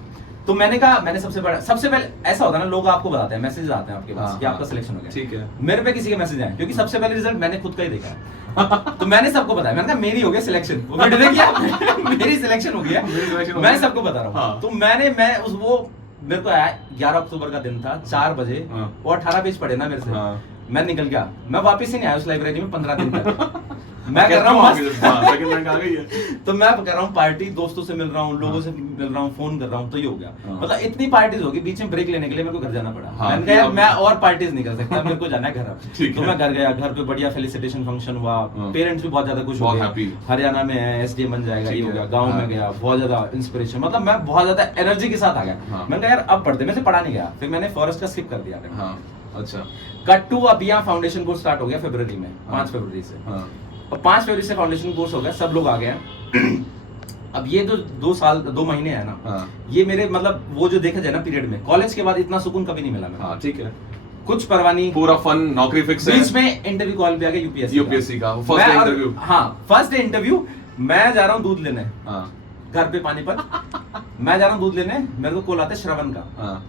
तो मैंने कहा, मैंने सबसे पहले ऐसा होता है ना, लोग आपको बताते हैं, मैसेज आते हैं आपके पास हाँ, कि हाँ। आपका सिलेक्शन हो गया। ठीक है। मेरे पे किसी के मैसेज आए, क्योंकि सबसे पहले रिजल्ट मैंने खुद का ही देखा है। तो मैंने सबको बताया, मैंने कहा मेरी हो गई सिलेक्शन, वो वीडियो देखिए आप, मेरी सिलेक्शन हो गया, मेरी selection हो मैं गई। सबको बता रहा हूँ। हाँ। तो वो मेरे को आया 11 अक्टूबर का दिन था, 4 बजे, हाँ। और 18 पेज पढ़े ना मेरे से। हाँ। मैं निकल गया, मैं वापस ही नहीं आया उस लाइब्रेरी में 15 दिन तक। मैं कैसे कर रहा हूँ हुआ मस्त। फिर? हाँ, second rank आ गई है। तो मैं कर रहा हूँ पार्टी, दोस्तों से मिल रहा हूँ, लोगों से मिल रहा हूँ, फोन कर रहा हूँ, तो ये हो गया। हाँ। मतलब इतनी पार्टीज होगी, बीच में ब्रेक लेने के लिए मेरे को घर जाना पड़ा। हाँ, मैंने कहा यार अब- मैं और पार्टीज नहीं कर सकता, मेरे को जाना है घर अब। ठीक तो है। मैं घर गया, घर पे बढ़िया फेलिसिटेशन फंक्शन हुआ, हाँ। पेरेंट्स भी बहुत ज्यादा खुश हो बहुत गए, happy। हरियाणा में है, एसडीएम बन जाएगा, ये ठीक हो है। गया, गाँव हाँ। में गया, बहुत ज्यादा इंस्पिरेशन, मतलब मैं बहुत ज्यादा एनर्जी के साथ आ गया। हाँ। मैंने कहा यार अब पढ़ते, मैं से पढ़ा नहीं गया, फिर मैंने फॉरेस्ट का स्किप कर दिया। हाँ अच्छा कट टू अब यहाँ फाउंडेशन कोर्स स्टार्ट हो गया फरवरी में, 5 फरवरी से। हाँ और 5 फरवरी से फाउंडेशन कोर्स हो गया, सब लोग आ गए हैं। अब ये जो 2 महीने है ना, हाँ ये मेरे मतलब वो जो देखा जाए ना पीरियड में, कॉलेज के बाद इतना सुकून कभी नहीं मिला मेरे हाँ ठीक है, को। कुछ परवाह नहीं, पूरा फन, नौकरी फिक्स है। बीच में इंटरव्यू कॉल पे आ गया यूपीएससी का फर्स्ट डे इंटरव्यू। हाँ फर्स्ट डे इंटरव्यू, मैं जा रहा हूँ दूध लेने हाँ घर पे पानीपत। मैं जा रहा हूँ दूध लेने, मेरे को कॉल आता है श्रवण का। हाँ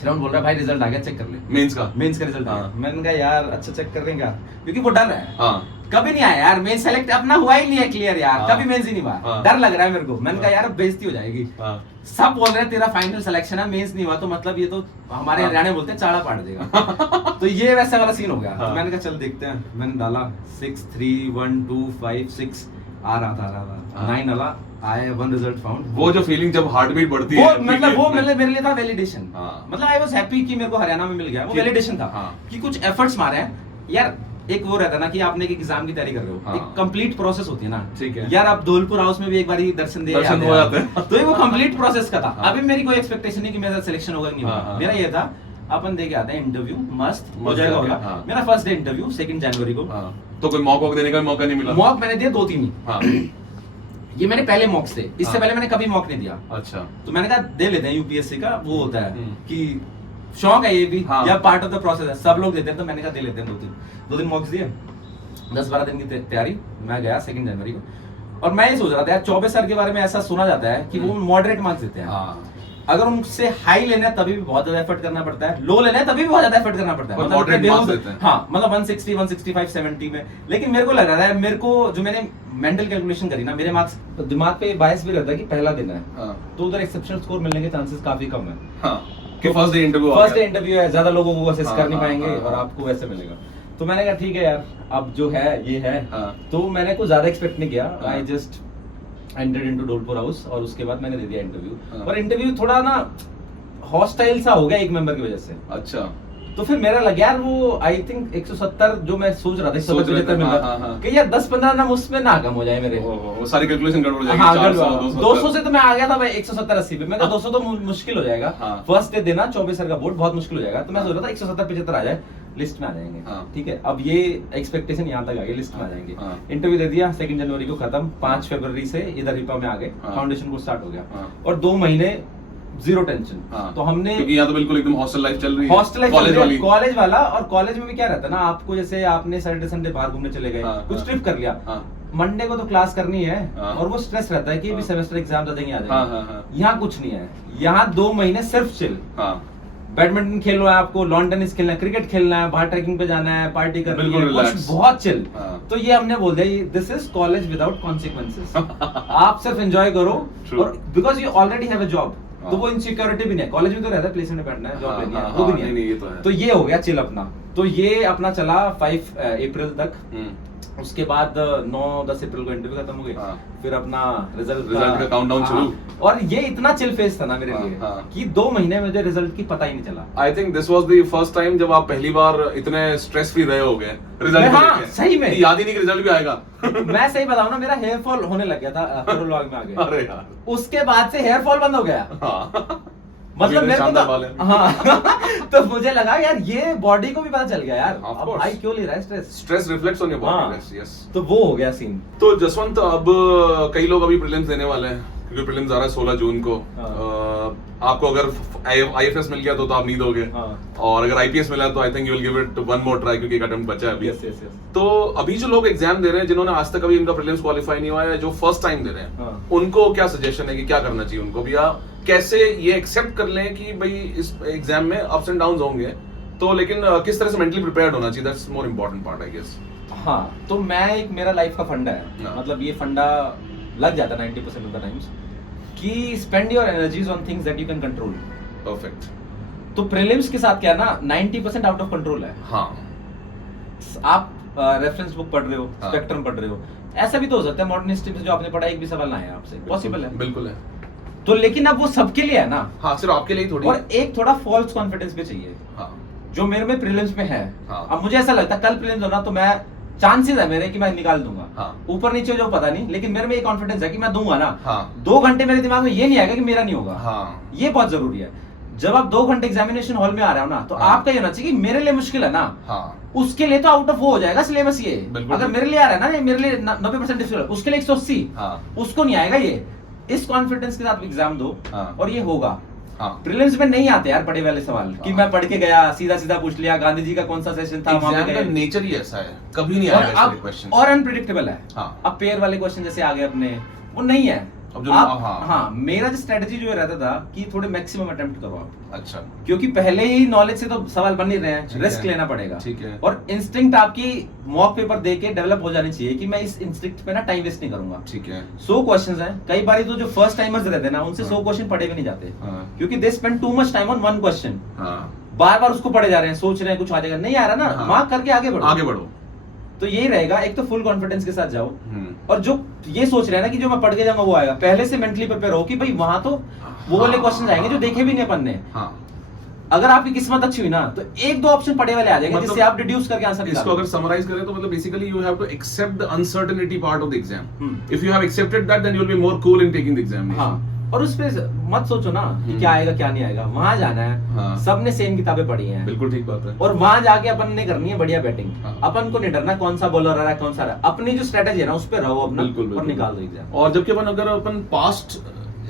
श्रवण बोल रहा है भाई रिजल्ट आ गया, चेक कर ले। मेंस का। मेंस का रिजल्ट आ हाँ। गया। मैंने कहा यार अच्छा चेक कर लेंगे, क्योंकि वो डर है, हाँ कभी नहीं आया यार मेन सेलेक्ट, अपना हुआ ही नहीं है क्लियर यार, हाँ। कभी मेंस ही नहीं हुआ, हाँ। डर लग रहा है मेरे को। मैंने कहा हाँ। यार बेइज्जती हो जाएगी। हाँ सब बोल रहे हैं तेरा फाइनल सिलेक्शन है, मेंस नहीं हुआ, तो मतलब ये तो हमारे हाँ। हरियाणा बोलते हैं चाड़ा पाड़ देगा। तो ये वैसा वाला सीन हो गया। हाँ। तो मैंने कहा चल देखते हैं, मैंने डाला 6 3 1 2 5 6 आ रहा था हाँ। 9 वाला आया, 1 रिजल्ट फाउंड। वो जो फीलिंग जब हार्ट बीट बढ़ती वो है, मतलब वो मेरे लिए था वैलिडेशन। हाँ। मतलब आई वाज हैप्पी कि मेरे को हरियाणा में मिल गया, वो कि- वैलिडेशन था हाँ। कि कुछ एफर्ट्स मारे हैं यार। एक वो रहता है ना कि आपने एक एग्जाम की तैयारी कर रहे हो, हाँ। एक कंप्लीट प्रोसेस होती है ना। ठीक है। यार आप धौलपुर हाउस में भी एक बार ही दर्शन दे दर्शन हो जाते हैं। तो ये वो कंप्लीट प्रोसेस का था। हाँ। अभी मेरी कोई एक्सपेक्टेशन नहीं कि मेरा सिलेक्शन होगा कि नहीं हाँ, होगा। हाँ, मेरा हाँ। ये था अपन दे के आते हैं इंटरव्यू, मस्त हो मस्त जाएगा जाके, होगा। हाँ। मेरा फर्स्ट डे इंटरव्यू 2 जनवरी को। हाँ तो कोई मॉक वॉक देने का भी मौका नहीं मिला? मॉक मैंने दिया 2-3 ही। हाँ ये मेरे पहले मॉक्स थे, इससे हाँ। पहले मैंने कभी मॉक नहीं दिया। अच्छा तो मैंने कहा दे लेते हैं, यूपीएससी का वो होता है हम्म। कि शौक है ये भी, हाँ। या पार्ट ऑफ द प्रोसेस है, सब लोग देते हैं। तो मैंने कहा दे लेते हैं 2 दिन मॉक्स दिए, 10-12 दिन की तैयारी। मैं गया 2 जनवरी को, और मैं ये सोच रहा था यार 24 सर के बारे में ऐसा सुना जाता है कि वो मॉडरेट मार्क्स देते हैं। हाँ अगर उनसे हाई लेना है तभी भी बहुत ज्यादा एफर्ट करना पड़ता है, लो लेना है तभी भी बहुत ज्यादा एफर्ट करना पड़ता है। पर मतलब moderate इतने marks बेहूद- देते हैं। हाँ मतलब 160 165 70 में। लेकिन मेरे को लग रहा है, मेरे को जो मैंने मेंटल कैलकुलेशन करी ना, मेरे मार्क्स दिमाग पे बायस भी रहता है कि पहला दिन है, हाँ तो उधर एक्सेप्शनल स्कोर मिलने के चांसेस काफी कम है। हाँ कि first day interview first day interview है, ज्यादा लोगों को असेस हाँ, कर नहीं हाँ, पाएंगे, हाँ, और हाँ। आपको वैसे मिलेगा। तो मैंने कहा ठीक है यार, अब जो है ये है। हाँ। तो मैंने कुछ ज्यादा एक्सपेक्ट नहीं किया, हाँ। I just entered into Dholpur house, और उसके बाद मैंने दे दिया इंटरव्यू। हाँ। और इंटरव्यू थोड़ा ना हॉस्टाइल सा हो गया एक मेंबर की वजह से। अच्छा तो फिर मेरा लग यार वो आई थिंक 170 जो मैं सोच रहा था 170 मिल रहा हाँ। कि यार 10-15 ना उसमें ना कम हो जाए मेरे। वो सारी कैलकुलेशन गड़बड़ हो जाएगी। हाँ 400, 200 से तो मैं आ गया था भाई 170-80 पे। मैं कहा 200 तो मुश्किल हो जाएगा। हाँ। फर्स्ट डे देना 24 का बोर्ड बहुत मुश्किल हो जाएगा। तो मैं सोच रहा था 170-75 आ जाए, लिस्ट में आ जाएंगे। हाँ। ठीक है, अब ये एक्सपेक्टेशन यहाँ तक आ गई, लिस्ट में आ जाएंगे। हाँ। इंटरव्यू दे दिया 2 जनवरी को खत्म, 5 फरवरी से इधर हिपा में आ गए, हाँ। फाउंडेशन कोर्स स्टार्ट हो गया हाँ। और 2 महीने जीरो टेंशन। हाँ। तो हमने क्योंकि यहाँ तो बिल्कुल एकदम हॉस्टल लाइफ चल रही है, हॉस्टल कॉलेज वाली। कॉलेज वाला। और कॉलेज में भी क्या रहता है ना, आपको जैसे आपने सैटरडे संडे बाहर घूमने चले गए, हाँ, कुछ हाँ। ट्रिप कर लिया, हाँ। मंडे को तो क्लास करनी है हाँ। और वो स्ट्रेस रहता है कि भी हाँ। सेमेस्टर एग्जाम आ जाएंगे आ हाँ, जाएंगे। हाँ, हाँ। यहाँ कुछ नहीं है, यहाँ 2 महीने सिर्फ चिल। हाँ। बैडमिंटन खेलना है आपको, लॉन टेनिस खेलना है, क्रिकेट खेलना है, बाहर ट्रैकिंग पे जाना है, पार्टी करनी बिल्कुल है, relax। कुछ बहुत चिल। हाँ। तो ये हमने बोल दिया this is college without consequences. आप सिर्फ एंजॉय करो True। और because you already have a job, तो हाँ। वो इनसिक्योरिटी भी नहीं है। कॉलेज में तो रहता है प्लेसमेंट में बैठना है, जॉब हाँ, लेनी है, हाँ, वो भी हाँ, नहीं नहीं, है। ये तो है। तो ये हो गया चिल अपना। तो ये अपना चला 5 अप्रैल तक। उसके बाद 9-10 अप्रैल को इंटरव्यू खत्म हो गई। हाँ। फिर अपना रिजल्ट का काउंटडाउन शुरू। और ये इतना चिल फेस था ना मेरे हाँ, लिए हाँ। कि 2 महीने में मुझे रिजल्ट की पता ही नहीं चला। I think this was the first time जब आप पहली बार इतने स्ट्रेस फ्री रहे होगे रिजल्ट को हाँ, लेके। सही में। कि याद ही नहीं कि रिजल्ट भी आएगा। मैं सही बताऊं ना, मेरा हेयर फॉल होने लग गया था प्रोलॉग में आगे। अरे यार। उसके बाद से हेयर फॉल बंद हो गया। हाँ। मतलब मेरे को शानदार बाल तो है। हाँ तो मुझे लगा यार ये बॉडी को भी पता चल गया यार, Of अब course। भाई क्यों ले रहा है stress. Stress reflects on your हाँ। बॉडी। यस। तो वो हो गया सीन। तो जसवंत, अब कई लोग अभी प्रीलिम्स देने वाले हैं क्योंकि प्रीलिम्स आ रहा है 16 जून को। आपको अगर आईएफएस मिल गया तो आप नहीं दोगे। हाँ। और अगर आईपीएस मिला तो I think you will give it one more try, क्योंकि एक अटेम्प्ट बचा है अभी। Yes yes yes. तो अभी जो लोग एग्जाम दे रहे हैं, जिन्होंने आज तक अभी इनका प्रीलिम्स क्वालिफाई नहीं हुआ है, जो फर्स्ट टाइम दे रहे हैं, हाँ। उनको क्या सजेशन है कि क्या करना चाहिए उनको, या कैसे ये एक्सेप्ट कर लें कि भाई इस एग्जाम में अप्स एंड डाउन्स होंगे, तो लेकिन किस तरह से मेंटली प्रिपेयर्ड होना चाहिए, that's more important part I guess. हाँ तो मैं एक मेरा लाइफ का फंडा है, हाँ। मतलब ये फंडा लग जाता है 90% ऑफ द टाइम्स कि spend your energies on things that you can control. Perfect. तो प्रीलिम्स के साथ क्या है ना, 90% आउट ऑफ कंट्रोल है। हाँ। आप रेफरेंस बुक पढ़ रहे हो, हाँ। स्पेक्ट्रम पढ़ रहे हो, ऐसा भी तो हो सकता है मॉडर्न हिस्ट्री में जो आपने पढ़ा एक भी सवाल ना आया आपसे, पॉसिबल है। बिल्कुल है। तो लेकिन अब वो सबके लिए है ना, हाँ, सिर्फ आपके लिए ही थोड़ी। और एक थोड़ा फॉल्स कॉन्फिडेंस भी चाहिए हाँ। जो मेरे में प्रीलिम्स में है। हाँ। अब मुझे ऐसा लगता है कल प्रीलिम्स होना तो मैं चांसेस है मेरे कि मैं निकाल दूंगा। हाँ। ऊपर नीचे जो पता नहीं, लेकिन मेरे में ये कॉन्फिडेंस है कि मैं दूंगा ना। हाँ। 2 घंटे मेरे दिमाग में ये नहीं आएगा कि मेरा नहीं होगा। हाँ। ये बहुत जरूरी है। जब आप 2 घंटे एग्जामिनेशन हॉल में आ रहे हो ना, तो हाँ। आपका ये होना चाहिए कि मेरे लिए मुश्किल है ना, हाँ। उसके लिए तो आउट ऑफ वो हो जाएगा सिलेबस ये। बिल्कुल। अगर मेरे लिए आ रहा है ना, ये मेरे लिए 90% डिफिकल्ट, उसके लिए 180, हाँ। उसको नहीं आएगा ये। इस कॉन्फिडेंस के साथ एग्जाम दो हाँ। और ये होगा। हाँ। प्रीलिम्स में नहीं आते यार पढ़े वाले सवाल कि हाँ। मैं पढ़ के गया सीधा सीधा पूछ लिया गांधी जी का कौन सा सेशन था वहां एग्जाम पे का गए। नेचर ही ऐसा है, कभी नहीं और आएगा अब ऐसे क्वेश्चन। और अनप्रिडिक्टेबल है। हाँ। अब पेयर वाले क्वेश्चन जैसे आ गए अपने, वो नहीं है। अब जो आप, हाँ। हाँ मेरा जो स्ट्रेटजी जो रहता था कि थोड़े मैक्सिमम अटेम्प्ट करो आप, अच्छा। क्योंकि पहले ही नॉलेज से तो सवाल बन नहीं रहे ठीक हैं, रिस्क है। लेना पड़ेगा। ठीक है। और इंस्टिंक्ट आपकी मॉक पेपर दे के डेवलप हो जानी चाहिए कि मैं इस इंस्टिंक्ट पे ना टाइम वेस्ट नहीं करूंगा। ठीक है। 100 क्वेश्चंस हैं, कई बार तो जो फर्स्ट टाइमर्स रहते हैं ना उनसे हाँ। 100 क्वेश्चन पढ़े भी नहीं जाते, हाँ। क्योंकि they spend too much time on one question. हाँ। बार बार उसको पढ़े जा रहे हैं, सोच रहे हैं कुछ आ जाएगा, नहीं आ रहा ना, हाँ। मार्क करके आगे बढ़ो। आगे बढ़ो। तो यही रहेगा, एक तो फुल कॉन्फिडेंस के साथ जाओ, हम्म। और जो ये सोच रहे हैं ना कि जो मैं पढ़ के जाऊंगा वो आएगा, पहले से मेंटली प्रिपेयर हो कि भाई वहां तो वो वाले क्वेश्चन आएंगे जो देखे भी नहीं अपन ने। हाँ। अगर आपकी किस्मत अच्छी हुई ना तो 1-2 ऑप्शन पढ़े वाले आ जाएंगे, मतलब जिससे आप डिड्यूस करके आंसर इसको अगर समराइज करें तो मतलब basically you have to accept the uncertainty part of the exam. Hmm. If you have accepted that then you will be more cool in taking the exam. हाँ, और उस पे मत सोचो ना कि क्या आएगा क्या नहीं आएगा, वहां जाना है। हाँ। सबने सेम किताबें पढ़ी हैं, बिल्कुल ठीक बात है। और वहां जाके अपन ने करनी है बढ़िया बैटिंग। हाँ। अपन को नहीं डरना कौन सा बॉलर आ रहा है कौन सा आ रहा है, अपनी जो स्ट्रेटेजी है ना उस पे रहो अपना, बिल्कुल, और बिल्कुल। निकाल दो एग्जाम। और जबकि अगर अपन पास्ट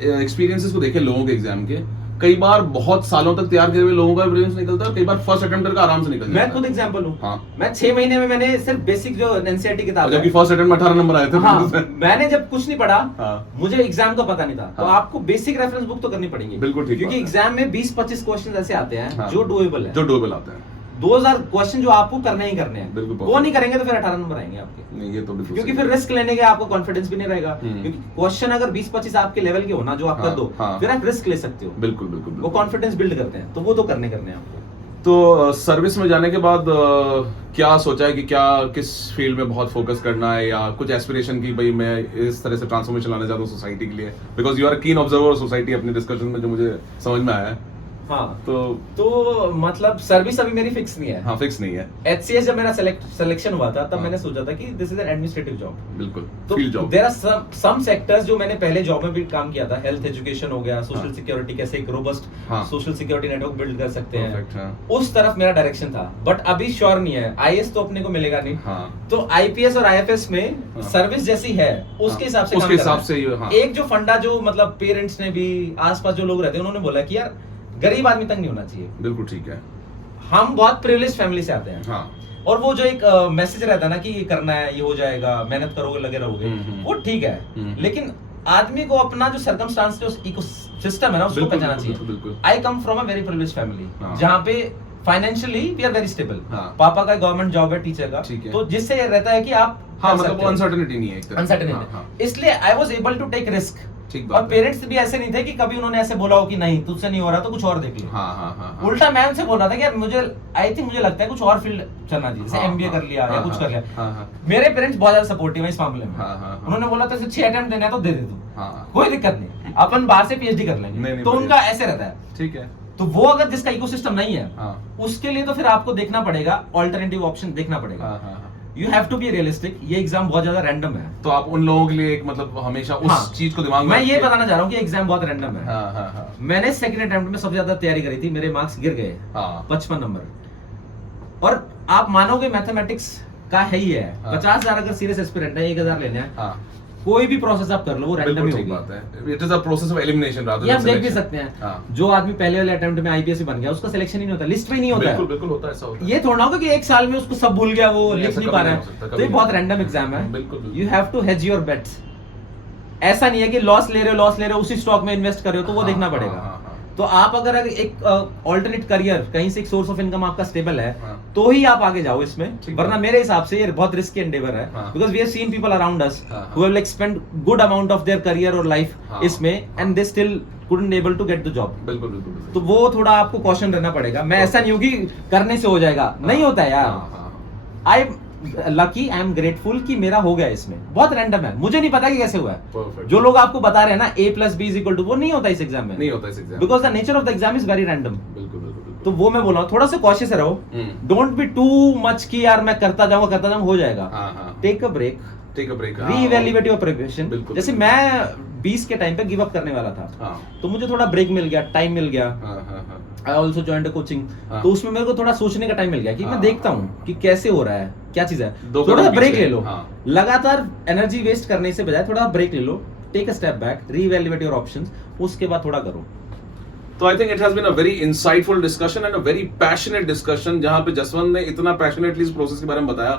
एक्सपीरियंसेस को देखें लोगों के एग्जाम के, कई बार बहुत सालों तक तैयार किए हुए लोगों का प्रीलिम्स निकलता है और कई बार फर्स्ट अटेम्प्ट का आराम से निकल जाता मैं है। खुद एग्जांपल हूँ। हाँ। मैं 6 महीने में मैंने सिर्फ बेसिक जो एनसीईआरटी किताब और है, जबकि फर्स्ट अटेम्प्ट में 18 नंबर आए थे। हाँ, मैंने जब कुछ नहीं पढ़ा, हाँ। मुझे एग्जाम का पता नहीं था, तो हाँ। आपको बेसिक रेफरेंस बुक तो करनी पड़ेगी। बिल्कुल ठीक क्योंकि बात है। एग्जाम में 20-25 क्वेश्चन ऐसे आते हैं हाँ। जो डुएबल है, जो डोबल आते हैं। 2000 क्वेश्चन जो आपको करने ही करने हैं। बिल्कुल वो नहीं करेंगे तो फिर 18 नंबर आएंगे आपके, नहीं ये तो बिल्कुल क्योंकि सही फिर है। रिस्क लेने के आपको कॉन्फिडेंस भी नहीं रहेगा। हम्म। क्योंकि क्वेश्चन अगर 20-25 आपके लेवल के हो ना जो आप हाँ, कर दो, हाँ। फिर आप रिस्क ले सकते हो। बिल्कुल बिल्कुल वो बिल्कुल। कॉन्फिडेंस बिल्ड करते हैं, तो वो तो करने हैं आपको। तो सर्विस में जाने के बाद क्या सोचा है कि क्या किस फील्ड में बहुत फोकस करना है, या कुछ एस्पिरेशन की भाई मैं इस तरह से ट्रांसफॉर्मेशन लाना चाहता हूँ सोसाइटी के लिए, because you are keen observer society अपने डिस्कशन में, जो मुझे समझ में आया है। हाँ तो मतलब सर्विस अभी मेरी फिक्स नहीं है। हाँ फिक्स नहीं है, HCS जब मेरा सिलेक्शन हुआ था तब हाँ। मैंने सोचा था कि this is an administrative job. बिल्कुल तो field job. There are some sectors जो मैंने पहले जॉब में भी काम किया था, हेल्थ एजुकेशन हो गया, सोशल हाँ। सिक्योरिटी, कैसे एक रोबस्ट हाँ। सोशल सिक्योरिटी नेटवर्क बिल्ड कर सकते हैं, Perfect, हाँ। उस तरफ मेरा डायरेक्शन था। बट अभी श्योर नहीं है, IAS तो अपने को मिलेगा नहीं, हाँ तो IPS और IFS में हाँ। सर्विस जैसी है उसके हिसाब से उसके काम हिसाब करना से है। ये, हाँ। एक जो फंडा जो मतलब पेरेंट्स ने भी, आसपास जो लोग रहते हैं उन्होंने बोला कि यार गरीब आदमी तंग नहीं होना चाहिए। बिल्कुल ठीक है। हम बहुत प्रिविलेज फैमिली से आते हैं, हाँ और वो जो एक मैसेज रहता है ना कि ये करना है, ये हो जाएगा, मेहनत करोगे लगे रहोगे, वो ठीक है। लेकिन आदमी को अपना जो सर्कमस्टांस, जो इकोसिस्टम है ना, उसको बिल्कुल, पहचानना बिल्कुल, चाहिए। बिल्कुल। I come from a very privilege family, हाँ। जहाँ पे financially we are very stable. हाँ। पापा का गवर्नमेंट जॉब है, टीचर का, ठीक है। तो जिससे ये रहता है कि आप हाँ कर मतलब सकते हो। अनसर्टेनिटी नहीं है एक तरह से। Uncertainty हाँ, है। हाँ। इसलिए I was able to take risk. ठीक और बात है। पेरेंट्स भी ऐसे नहीं थे कि कभी उन्होंने ऐसे बोला हो कि नहीं तुझसे नहीं हो रहा तो कुछ और देख ले। हाँ हाँ हाँ हाँ। उल्टा मैं उनसे बोल रहा था कि यार मुझे मुझे लगता है कुछ और फील्ड चलना चाहिए, जैसे हाँ, MBA हाँ, कर लिया या हाँ, कुछ हाँ, कर लिया। हाँ, हाँ। मेरे पेरेंट्स बहुत ज्यादा सपोर्टिव है इस मामले में। हाँ, हाँ, हाँ। उन्होंने बोला तो 6 अटेम्प्ट देना है तो दे दे तू, हाँ। कोई दिक्कत नहीं, अपन बाहर से PhD कर नहीं, लेंगे। नहीं, तो बढ़िया। उनका ऐसे रहता है। ठीक है। तो वो अगर जिसका इकोसिस्टम नहीं है, हाँ उसके लिए तो फिर आपको देखना पड़ेगा, ऑल्टरनेटिव ऑप्शन देखना पड़ेगा। हाँ हाँ हाँ। You have to be realistic. ये एग्जाम बहुत ज्यादा रैंडम है। तो आप उन लोगों के लिए एक मतलब हमेशा उस हाँ। चीज को दिमाग में मैं ये रख के- बताना चाह रहा हूँ कि एग्जाम बहुत रैंडम है। हाँ हाँ हाँ मैंने सेकंड अटेम्प्ट में सबसे ज्यादा तैयारी करी थी, मेरे मार्क्स गिर गए हाँ 55 नंबर। और आप मानोगे मैथमेटिक्स का है ही है। हाँ। 50,000 अगर सीरियस एस्पिरेंट है, 1,000 लेने हैं, हाँ कोई भी प्रोसेस आप कर लो वो रैंडम बिल्कुल ही ठीक होगी। बात है। It is a process of elimination rather ये देन आप देख भी सिलेक्शन। सकते हैं। हाँ। जो आदमी पहले वाले अटेम्प्ट में IPS बन गया, उसका सिलेक्शन ही नहीं होता, लिस्ट में ही नहीं होता बिल्कुल है। बिल्कुल होता है, ऐसा होता है। ये थोड़ा ना होगा कि एक साल में उसको सब भूल गया, वो नहीं, लिख ऐसा नहीं कभी पा रहा नहीं हो सकता, है। कभी तो ये नहीं। बहुत रैंडम एग्जाम है। बिल्कुल, बिल्कुल। You have to hedge your bets. ऐसा नहीं है कि लॉस ले रहे हो उसी स्टॉक में इन्वेस्ट कर रहे हो, तो वो हाँ, देखना हाँ, पड़ेगा। हाँ, हाँ। तो आप अगर एक ऑल्टरनेट करियर, कहीं से एक सोर्स ऑफ इनकम आपका स्टेबल है, हाँ। तो ही आप आगे जाओ इसमें। ठीक वरना है। मेरे हिसाब से ये बहुत रिस्की एंडेवर है, हाँ। Because we have seen people around us हाँ, हाँ। Who have like spend good amount of their career और लाइफ हाँ, इसमें, हाँ। And they still couldn't able to get the job। बिल्कुल बिल्कुल बिल्कुल। तो वो थोड़ा आपको कॉशन रहना पड़ेगा। मैं ऐसा नहीं हूँ कि करने से हो जाएगा, नहीं होता है हाँ, यार। हाँ, आई लकी, आई एम ग्रेटफुल कि मेरा हो गया इसमें। बहुत रैंडम है, मुझे नहीं पता कि कैसे हुआ है। Perfect। जो लोग आपको बता रहे हैं ना A+B=, वो नहीं होता इस एग्जाम में, नहीं होता इस exam. Because the nature of the exam is very random. बिल्कुल बिल्कुल बिल्कुल। तो वो मैं बोल रहा हूँ, थोड़ा सा कॉशियस रहो। डोंट बी टू मच कि यार मैं करता जाऊंगा हो जाएगा। हाँ हाँ। Take a break, take a break. Reevaluate your preparation. बिल्कुल, जैसे बिल्कुल। मैं 20 के टाइम पे गिव अप करने वाला था, हाँ तो मुझे थोड़ा ब्रेक मिल गया, टाइम मिल गया। हाँ हाँ हाँ। I also joint a coaching. हाँ। तो उसमें मेरे को थोड़ा सोचने का टाइम मिल गया कि मैं हाँ, देखता हाँ, हूँ हाँ। कि कैसे हो रहा है, क्या चीज है। दो थोड़ा सा कदम ब्रेक पीछे। ले लो। हाँ। लगातार एनर्जी वेस्ट करने से बजाय थोड़ा ब्रेक ले लो, take a step back, reevaluate your options, उसके बाद थोड़ा करो। तो I think it has been a very insightful discussion and a very passionate discussion, जहां पे जसवंत ने इतना पैशनेटली इस प्रोसेस के बारे में बताया,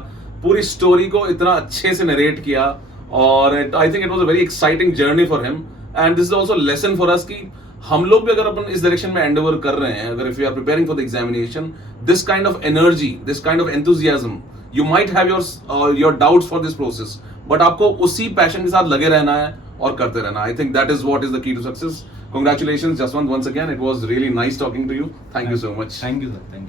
पूरी स्टोरी को इतना अच्छे से नरेट किया, और आई think it was a very exciting journey for him, and this is also lesson for us कि हम लोग भी अगर अपन इस डायरेक्शन में एंडेवर कर रहे हैं, अगर if you are preparing for the examination, this kind of energy, this kind of enthusiasm, you might have your doubts for this process, but आपको उसी पैशन के साथ लगे रहना है और करते रहना। I think that is what is the key to success. Congratulations, Jaswant, once again. It was really nice talking to you. Thank you so much. Thank you sir, thank you.